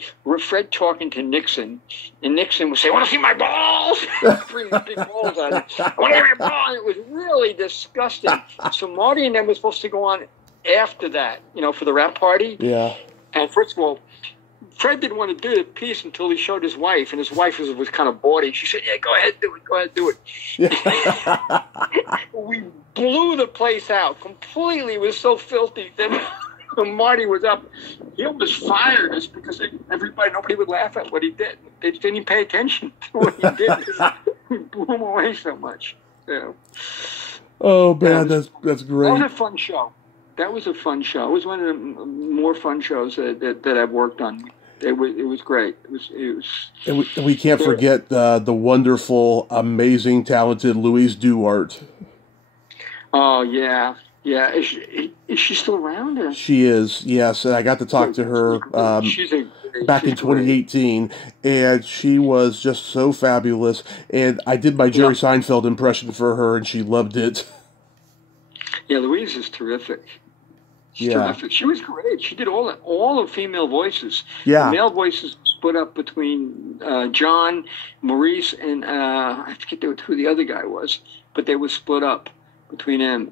Nixon. And Nixon would say, want to see my balls? Bring the big balls out. I want to see my balls. It was really disgusting. So Marty and them were supposed to go on after that, for the rap party. Yeah. And first of all, Fred didn't want to do the piece until he showed his wife, and his wife was kind of bawdy. She said, yeah, go ahead, do it. We blew the place out completely. It was so filthy. Then when Marty was up, he almost fired us because nobody would laugh at what he did. They didn't even pay attention to what he did because we blew him away so much. Oh, man, that's great. That was a fun show. That was a fun show. It was one of the more fun shows that I've worked on. It was great. It was. And we can't forget the wonderful, amazing, talented Louise Duarte. Oh yeah. Is she still around? Or? She is. Yes, and I got to talk to her back in 2018, and she was just so fabulous. And I did my Jerry Seinfeld impression for her, and she loved it. Yeah, Louise is terrific. Terrific. She was great. She did all the female voices. Yeah. The male voices split up between John, Maurice, and I forget who the other guy was, but they were split up between them.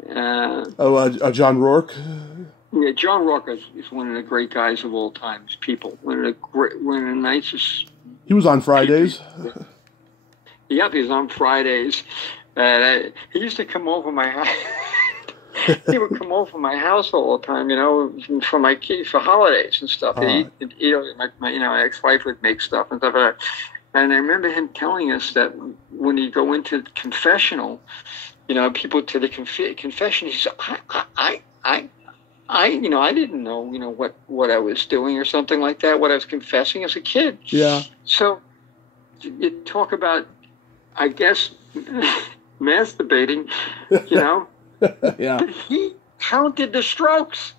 John Rourke? Yeah, John Rourke is one of the great guys of all time. People. One of the nicest. He was on Fridays. Yep, he was on Fridays. He used to come over my house. He would come over my house all the time, for my kids for holidays and stuff. My ex-wife would make stuff and stuff like that. And I remember him telling us that when he'd go into the confessional, people to the confession, he said, I didn't know, what I was doing or something like that, what I was confessing as a kid. Yeah. So you talk about, I guess, masturbating, you know. Yeah. But he counted the strokes.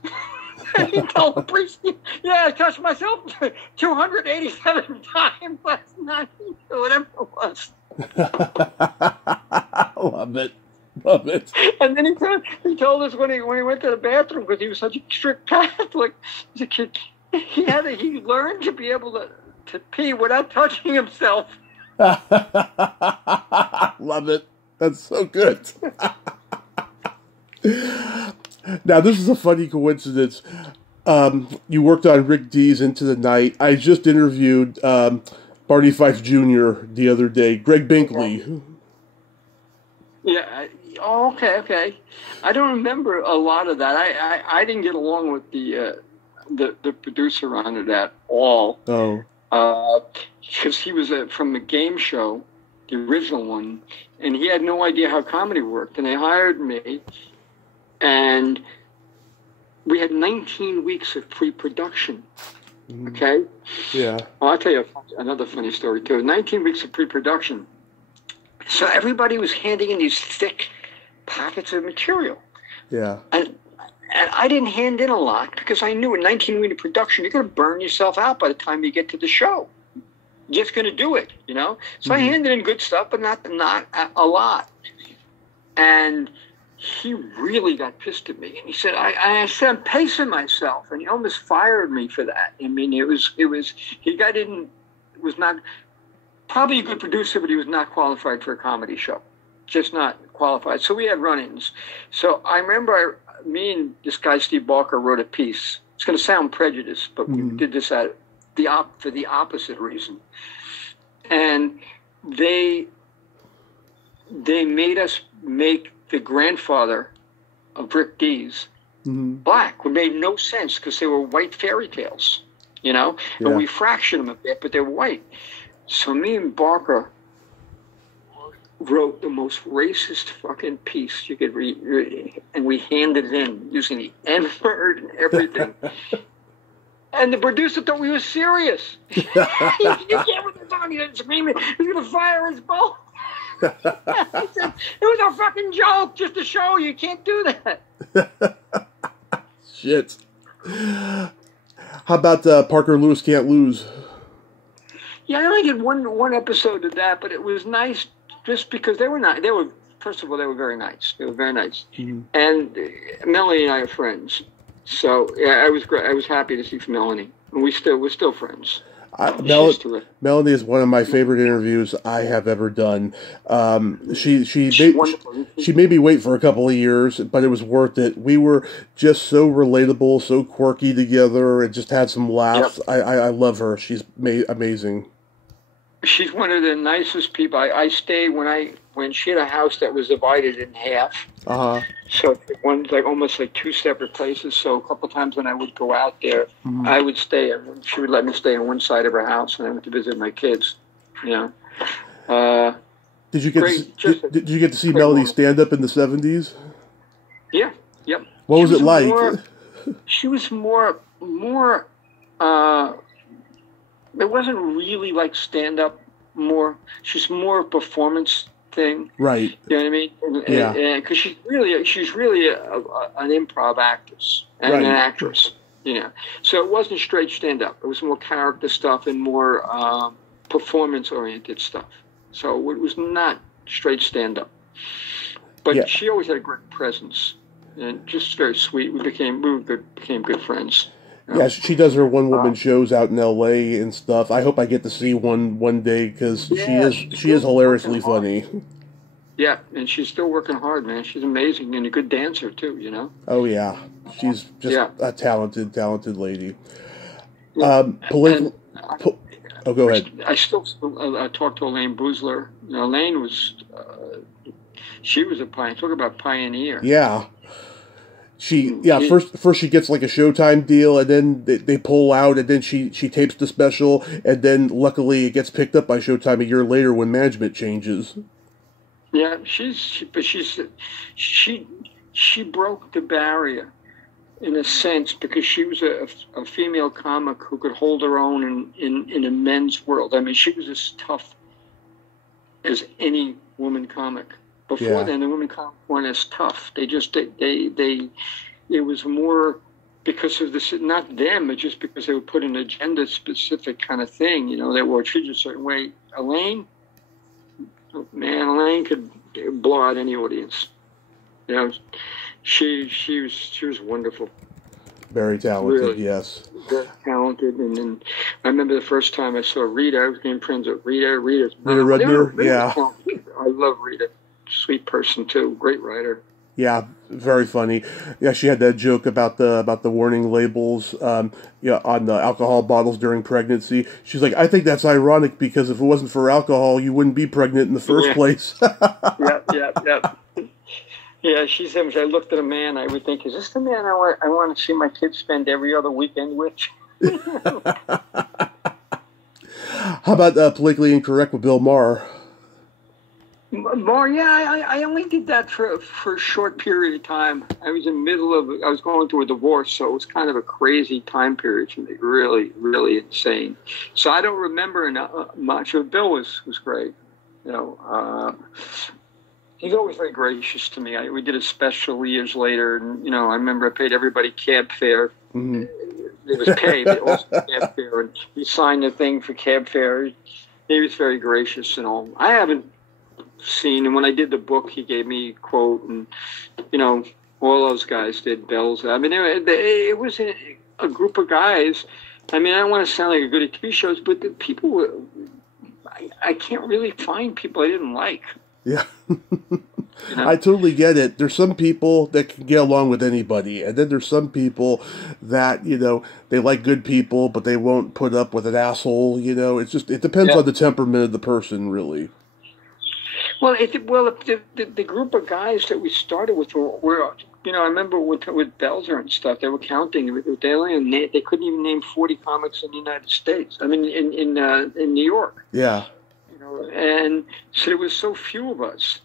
He told the priest, yeah, I touched myself 287 times last night, or whatever it was. Love it. Love it. And then he told us when he went to the bathroom, because he was such a strict Catholic, as a kid, he learned to be able to pee without touching himself. Love it. That's so good. Now, this is a funny coincidence. You worked on Rick D's Into the Night. I just interviewed Barney Fife Jr. the other day. Greg Binkley. Yeah. Oh, okay. I don't remember a lot of that. I didn't get along with the producer on it at all. Oh. Because he was from the game show, the original one, and he had no idea how comedy worked. And they hired me, and we had 19 weeks of pre-production. Okay? Yeah. Well, I'll tell you another funny story, too. 19 weeks of pre-production. So everybody was handing in these thick packets of material. Yeah. And I didn't hand in a lot because I knew in 19 week production, you're going to burn yourself out by the time you get to the show. You're just going to do it, you know? So I handed in good stuff, but not a lot. And he really got pissed at me. And he said, I said, I'm pacing myself. And he almost fired me for that. I mean, was not probably a good producer, but he was not qualified for a comedy show. Just not qualified. So we had run-ins. So I remember me and this guy, Steve Barker, wrote a piece. It's going to sound prejudiced, but we did this for the opposite reason. And they made us make the grandfather of Rick D's black. It made no sense because they were white fairy tales, you know? Yeah. And we fractured them a bit, but they were white. So me and Barker wrote the most racist fucking piece you could read, and we handed it in using the N-word and everything. And the producer thought we were serious. You can't with this on, he's screaming, he's going to fire his boat. He said, it was a fucking joke, just a show, you can't do that. Shit. How about Parker Lewis Can't Lose? Yeah, I only did one episode of that, but it was nice just because they were nice. First of all, they were very nice. They were very nice. And Melanie and I are friends. So yeah, I was great. I was happy to see Melanie. And we're still friends. Melanie is one of my favorite interviews I have ever done. She made me wait for a couple of years, but it was worth it. We were just so relatable, so quirky together, and just had some laughs. Yep. I love her. She's amazing. She's one of the nicest people. I stayed when she had a house that was divided in half. So one's almost like two separate places. So a couple times when I would go out there, I would stay. She would let me stay on one side of her house, and I went to visit my kids. You know. Did you get to see Melody stand up in the 70s? Yeah. Yep. What was it like? She was more. It wasn't really like stand up. She's more a performance thing, right? You know what I mean? Yeah. Because she's really an improv actress and an actress. You know, so it wasn't straight stand up. It was more character stuff and more performance oriented stuff. So it was not straight stand up. But she always had a great presence and just very sweet. We became good friends. Yeah, she does her one-woman shows out in L.A. and stuff. I hope I get to see one day because she is hilariously funny. Yeah, and she's still working hard, man. She's amazing and a good dancer too. You know. Oh yeah, she's just a talented lady. Yeah. Go ahead. I still talk to Elaine Boozler. You know, Elaine was she was a pioneer. Talk about pioneer. Yeah. First she gets like a Showtime deal, and then they pull out, and then she tapes the special, and then luckily it gets picked up by Showtime a year later when management changes. Yeah, she broke the barrier in a sense because she was a female comic who could hold her own in a men's world. I mean, she was this tough as any woman comic. Before then, the women comics weren't as tough. They it was more because of this, not them, but just because they would put an agenda-specific kind of thing. You know, they were treated a certain way. Elaine could blow out any audience. You know, she was wonderful. Very talented, really, yes. Very talented. And then I remember the first time I saw Rita. I was getting friends with Rita. Rita Rudner, yeah. I love Rita. Sweet person too. Great writer. Yeah, very funny. Yeah, she had that joke about the warning labels, on the alcohol bottles during pregnancy. She's like, I think that's ironic because if it wasn't for alcohol, you wouldn't be pregnant in the first place. Yeah. Yeah, she said, when I looked at a man, I would think, is this the man I want to see my kids spend every other weekend with? How about Politically Incorrect with Bill Maher? Maher, yeah, I only did that for a short period of time. I was I was going through a divorce, so it was kind of a crazy time period for me, really, really insane. So I don't remember much. Bill was great, you know. He's always very gracious to me. We did a special years later, and you know, I remember I paid everybody cab fare. Mm-hmm. It was paid, but also cab fare, and he signed the thing for cab fare. He was very gracious and all. I haven't seen, and when I did the book, he gave me a quote, and you know, all those guys did. Bells. I mean, it was a group of guys. I mean, I don't want to sound like a good at TV shows, but the people were. I can't really find people I didn't like. Yeah. You know? I totally get it. There's some people that can get along with anybody, and then there's some people that, you know, they like good people, but they won't put up with an asshole, you know. It depends on the temperament of the person, really. Well, the group of guys that we started with were you know, I remember with Belzer and stuff, they were counting. They couldn't even name 40 comics in the United States. I mean, in New York. Yeah. You know, and so there was so few of us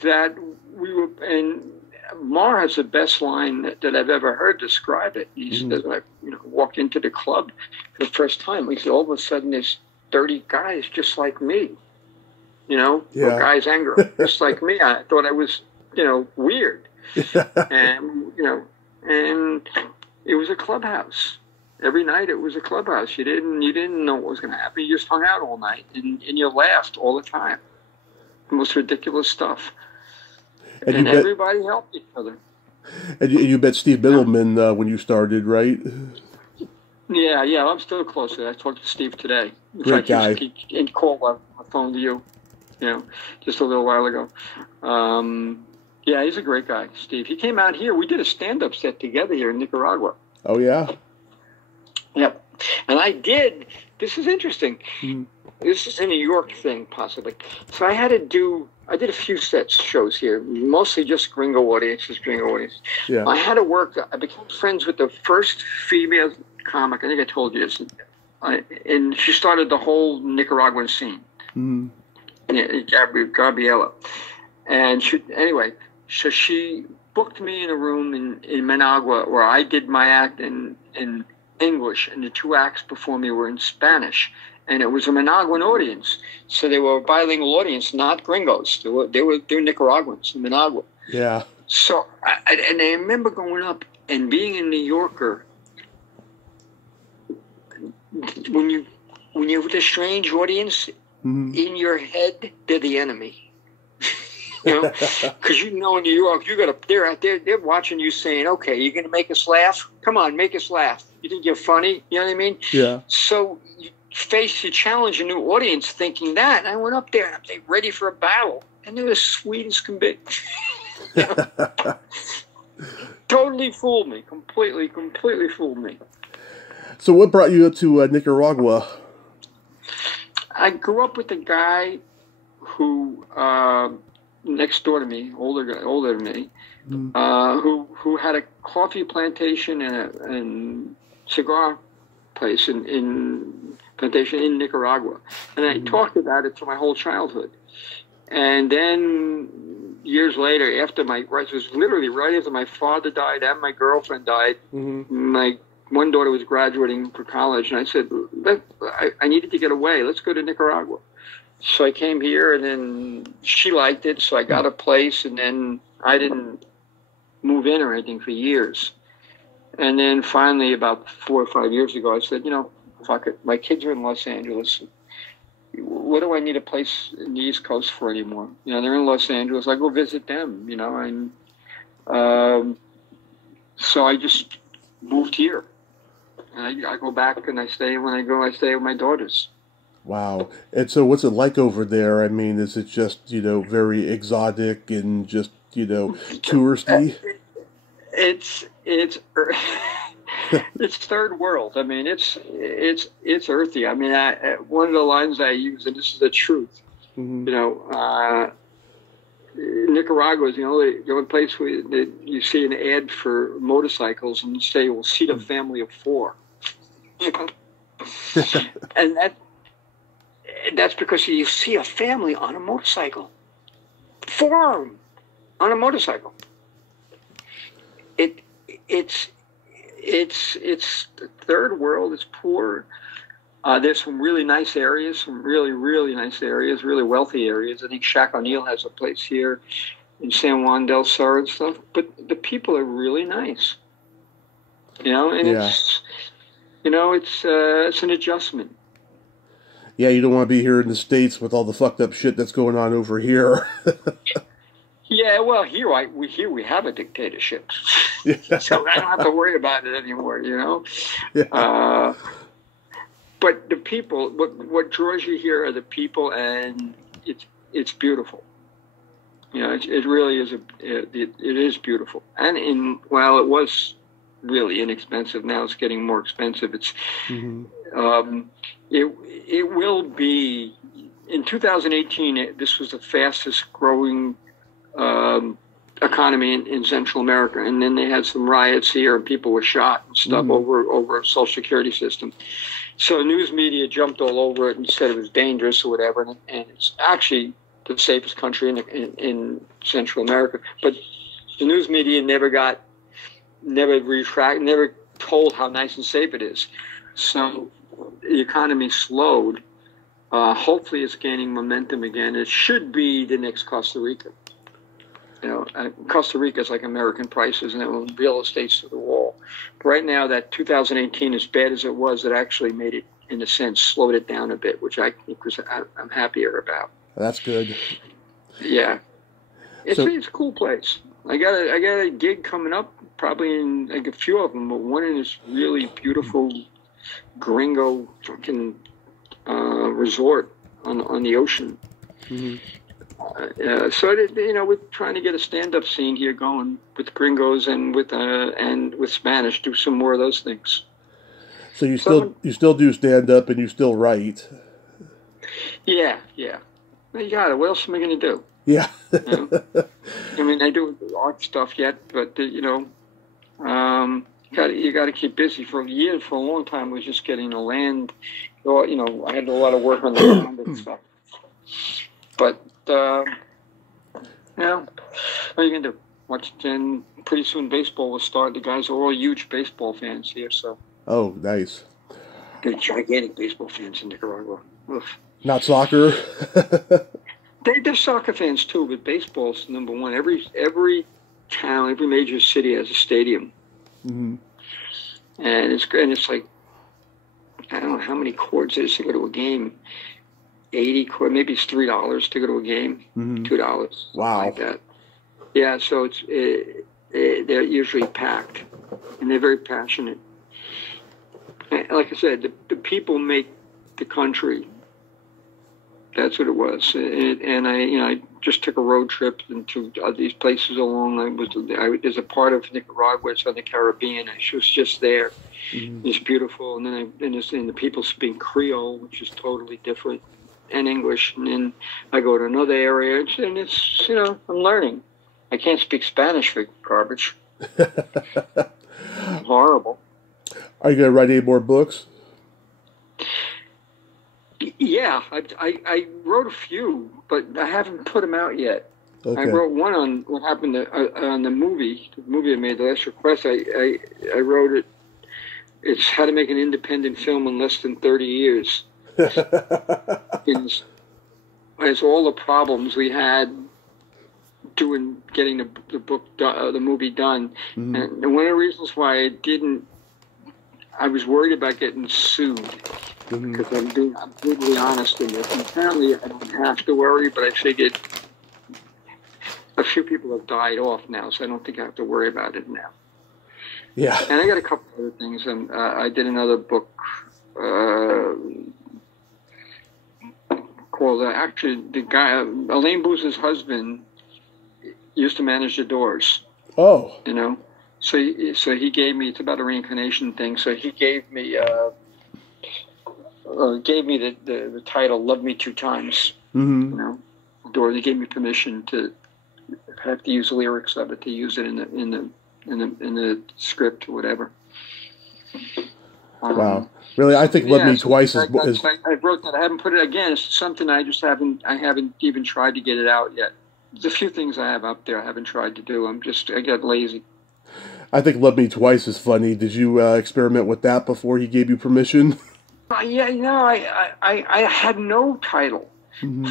that we were. And Maher has the best line that I've ever heard describe it. He says, I walked into the club for the first time. He said, all of a sudden there's 30 guys just like me. You know, or guys and girls just like me. I thought I was, weird. And and it was a clubhouse. Every night it was a clubhouse. You didn't know what was going to happen. You just hung out all night and you laughed all the time. The most ridiculous stuff. And everybody helped each other. And you met Steve Middleman when you started, right? Yeah, I'm still close to that. I talked to Steve today. Great guy. He called on the phone to you, just a little while ago. Yeah, he's a great guy, Steve. He came out here. We did a stand-up set together here in Nicaragua. Oh, yeah? Yep. And I did. This is interesting. Mm-hmm. This is a New York thing, possibly. So I did a few shows here, mostly just gringo audiences. Yeah. I became friends with the first female comic. I think I told you this. And she started the whole Nicaraguan scene. Mm-hmm. Gabriela. And so she booked me in a room in Managua where I did my act in English, and the two acts before me were in Spanish. And it was a Managua audience. So they were a bilingual audience, not gringos. They were Nicaraguans in Managua. Yeah. So, I remember going up and being a New Yorker. When you're with a strange audience, in your head, they're the enemy. Because in New York, they're out there, they're watching you saying, okay, you're going to make us laugh? Come on, make us laugh. You think you're funny? You know what I mean? Yeah. So you challenge a new audience thinking that. And I went up there and I'm ready for a battle. And they were as sweet as can be. Totally fooled me. Completely fooled me. So what brought you to Nicaragua? I grew up with a guy who... next door to me, older than me, who had a coffee plantation and cigar place in plantation in Nicaragua, and I talked about it for my whole childhood. And then years later, it was literally right after my father died and my girlfriend died. My one daughter was graduating for college, and I said, I needed to get away. Let's go to Nicaragua. So I came here, and then she liked it, so I got a place, and then I didn't move in or anything for years. And then finally, about 4 or 5 years ago, I said, fuck it. My kids are in Los Angeles. What do I need a place in the East Coast for anymore? They're in Los Angeles. I go visit them, and so I just moved here. And I go back, and I stay with my daughters. Wow. And so what's it like over there? I mean, is it just, very exotic and just, touristy? It's it's third world. I mean, it's earthy. I mean, one of the lines I use, and this is the truth, Nicaragua is the only place where you see an ad for motorcycles and you say, we'll seat a family of 4. And that's because you see a family on a motorcycle. 4 of them on a motorcycle. It's third world. It's poor. There's some really nice areas, some really, really nice areas, really wealthy areas. I think Shaq O'Neal has a place here in San Juan del Sur and stuff. But the people are really nice. It's an adjustment. Yeah, you don't want to be here in the States with all the fucked up shit that's going on over here. Yeah, well, here we have a dictatorship, so I don't have to worry about it anymore. Yeah. But the people, what draws you here are the people, and it's beautiful. It really is it is beautiful. And while it was really inexpensive, now it's getting more expensive. It's it will be in 2018. This was the fastest growing economy in Central America, and then they had some riots here, and people were shot and stuff over a social security system. So news media jumped all over it and said it was dangerous or whatever, and it's actually the safest country in Central America. But the news media never told how nice and safe it is. So the economy slowed. Hopefully, it's gaining momentum again. It should be the next Costa Rica. Costa Rica is like American prices, and real estate's to the wall. But right now, that 2018, as bad as it was, it actually made it, in a sense, slowed it down a bit, which I think I'm happier about. That's good. Yeah, it's a cool place. I got a gig coming up, probably in like a few of them, but one in this really beautiful gringo fucking resort on the ocean. Mm-hmm. So we're trying to get a stand-up scene here going with gringos and with Spanish. Do some more of those things. So you still do stand-up and you still write. Yeah. You got it. What else am I going to do? Yeah. I mean, I do art stuff yet, but you got to keep busy. For a long time, I was just getting the land. I had a lot of work on the land and stuff. But what are you going to do? And pretty soon baseball will start. The guys are all huge baseball fans here, so. Oh, nice. They're gigantic baseball fans in Nicaragua. Ugh. Not soccer? They're soccer fans too, but baseball's number one. Every town, every major city has a stadium. Mm-hmm. And it's like, I don't know how many cords it is to go to a game. 80 cord, maybe it's $3 to go to a game. Mm-hmm. $2. Wow. Like that. Yeah, so they're usually packed, and they're very passionate. And like I said, the people make the country. That's what it was. And I just took a road trip into these places along. There's a part of Nicaragua, it's on the Caribbean. I was just there. Mm-hmm. It's beautiful. And then the people speak Creole, which is totally different, and English. And then I go to another area, and it's I'm learning. I can't speak Spanish for garbage. Horrible. Are you going to write any more books? Yeah, I wrote a few, but I haven't put them out yet. Okay. I wrote one on what happened on the movie I made, The Last Request. I wrote it. It's how to make an independent film in less than 30 years. as all the problems we had getting the book, the movie done. Mm-hmm. And one of the reasons why I was worried about getting sued, because I'm brutally honest in this. And apparently I don't have to worry, but I figured a few people have died off now, so I don't think I have to worry about it now. Yeah. And I got a couple other things. And I did another book called, actually, the guy, Elaine Booth's husband, used to manage the Doors. Oh. You know? So he gave me, it's about a reincarnation thing, so he gave me the title "Love Me Two Times." Mm-hmm. You know, Doors. They gave me permission to have to use the lyrics of it, to use it in the script or whatever. Wow, really? I think "Love Me Twice" is. I wrote that. I haven't put it again. It's something I haven't even tried to get it out yet. There's a few things I have up there I haven't tried to do. I got lazy. I think "Love Me Twice" is funny. Did you experiment with that before he gave you permission? Yeah, you know, I had no title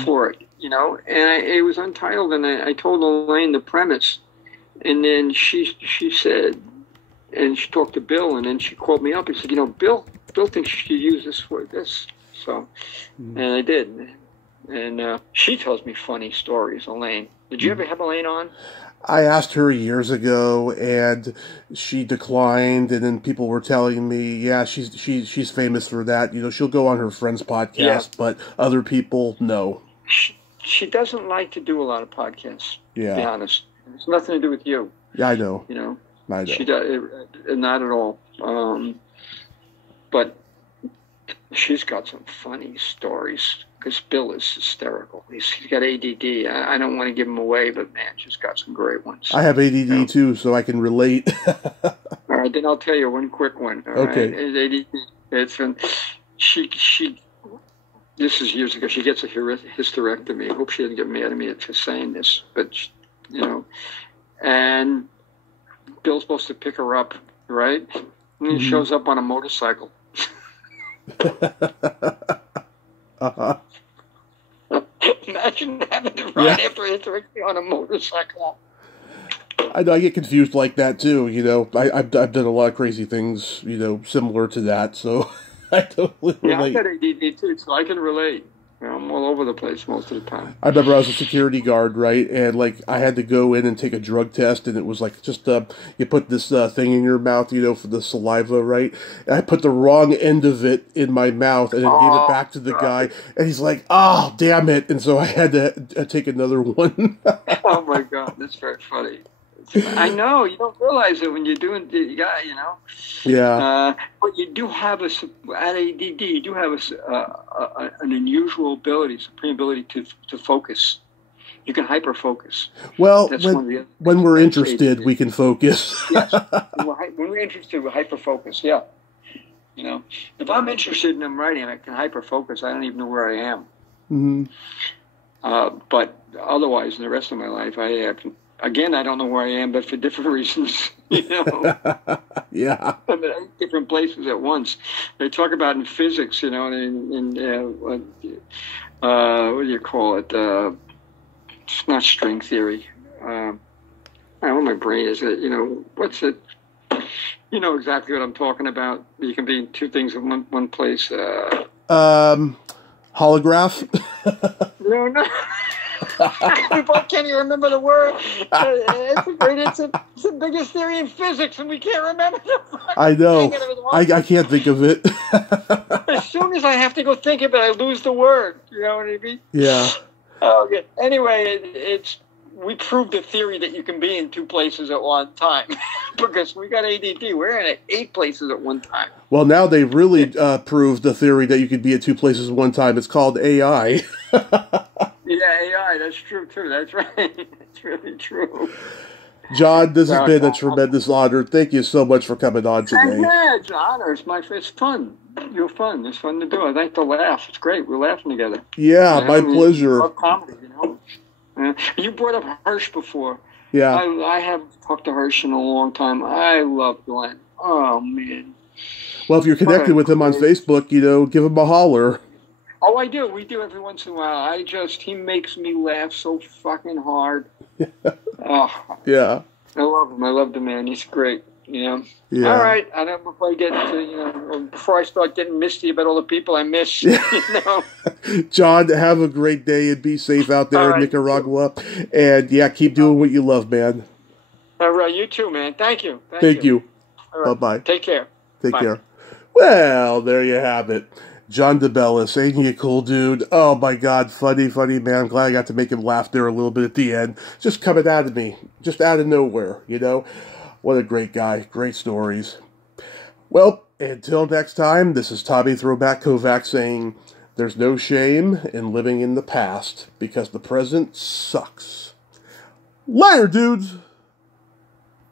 for it, you know, and it was untitled, and I told Elaine the premise, and then she said, and she talked to Bill, and then she called me up and said, you know, Bill thinks you should use this for this, so, and I did, and she tells me funny stories, Elaine. Did you ever have Elaine on? I asked her years ago, and she declined. And then people were telling me, "Yeah, she's famous for that. You know, she'll go on her friend's podcast, but other people, no." She doesn't like to do a lot of podcasts. Yeah, to be honest, it's nothing to do with you. Yeah, I know. You know, I know. She does not at all. But she's got some funny stories. Because Bill is hysterical. He's got ADD. I don't want to give him away, but man, she's got some great ones. I have ADD too, so I can relate. All right, then I'll tell you one quick one. Okay. Right? ADD. It's when she. This is years ago. She gets a hysterectomy. I hope she doesn't get mad at me for saying this, but you know. And Bill's supposed to pick her up, right? And he shows up on a motorcycle. Uh-huh. Imagine having to ride after hysterectomy on a motorcycle. I know, I get confused like that too. You know, I've done a lot of crazy things, you know, similar to that. So I totally relate. Yeah, I've got ADD too, so I can relate. You know, I'm all over the place most of the time. I remember I was a security guard, right? And like I had to go in and take a drug test, and it was like just you put this thing in your mouth, you know, for the saliva, right? And I put the wrong end of it in my mouth, and then gave it back to the guy, and he's like, "Oh, damn it!" And so I had to take another one. Oh my God, that's very funny. I know, you don't realize it when you're doing the guy, you know. Yeah. But you do have at ADD, you do have an unusual ability, supreme ability to focus. You can hyper focus. Well, when we're interested, we can focus. Yes. When we're interested, we hyper focus. Yeah. You know, if I'm interested in writing, I can hyper focus. I don't even know where I am. Mm-hmm. But otherwise, in the rest of my life, I have. Again, I don't know where I am, but for different reasons, you know. Yeah. I'm at different places at once. They talk about in physics, you know, what do you call it? It's not string theory. I don't know what my brain is. You know, what's it? You know exactly what I'm talking about. You can be in two things in one place. Holograph? No. We both can't even remember the word. It's the biggest theory in physics, and we can't remember the word. I know. I can't think of it. As soon as I have to go think of it, I lose the word. You know what I mean? Yeah. Okay. Anyway, we proved the theory that you can be in two places at one time because we got ADD. We're in 8 places at one time. Well, now they really proved the theory that you could be at 2 places at one time. It's called AI. Yeah, AI. That's true too. That's right. That's really true. John, this has been a tremendous honor. Thank you so much for coming on today. Yeah, it's an honor. It's fun. You're fun. It's fun to do. I like to laugh. It's great. We're laughing together. Yeah, my pleasure. I love comedy, you know. You brought up Hirsch before. Yeah. I haven't talked to Hirsch in a long time. I love Glenn. Oh, man. Well, if you're connected with him on Facebook, you know, give him a holler. Oh, I do. We do every once in a while. He makes me laugh so fucking hard. Oh, Yeah. I love him. I love the man. He's great. Yeah. All right. I don't know, before I get to, before I start getting misty about all the people I miss, John, have a great day and be safe out there in Nicaragua. And yeah, keep doing what you love, man. All right. You too, man. Thank you. Thank you. All right. Bye-bye. Take care. Take care. Well, there you have it. John DeBellis, ain't he a cool dude? Oh my God, funny man. I'm glad I got to make him laugh there a little bit at the end. Just coming out of me. Just out of nowhere, you know? What a great guy. Great stories. Well, until next time, this is Tommy Throwback Kovac saying, there's no shame in living in the past, because the present sucks. Later, dudes!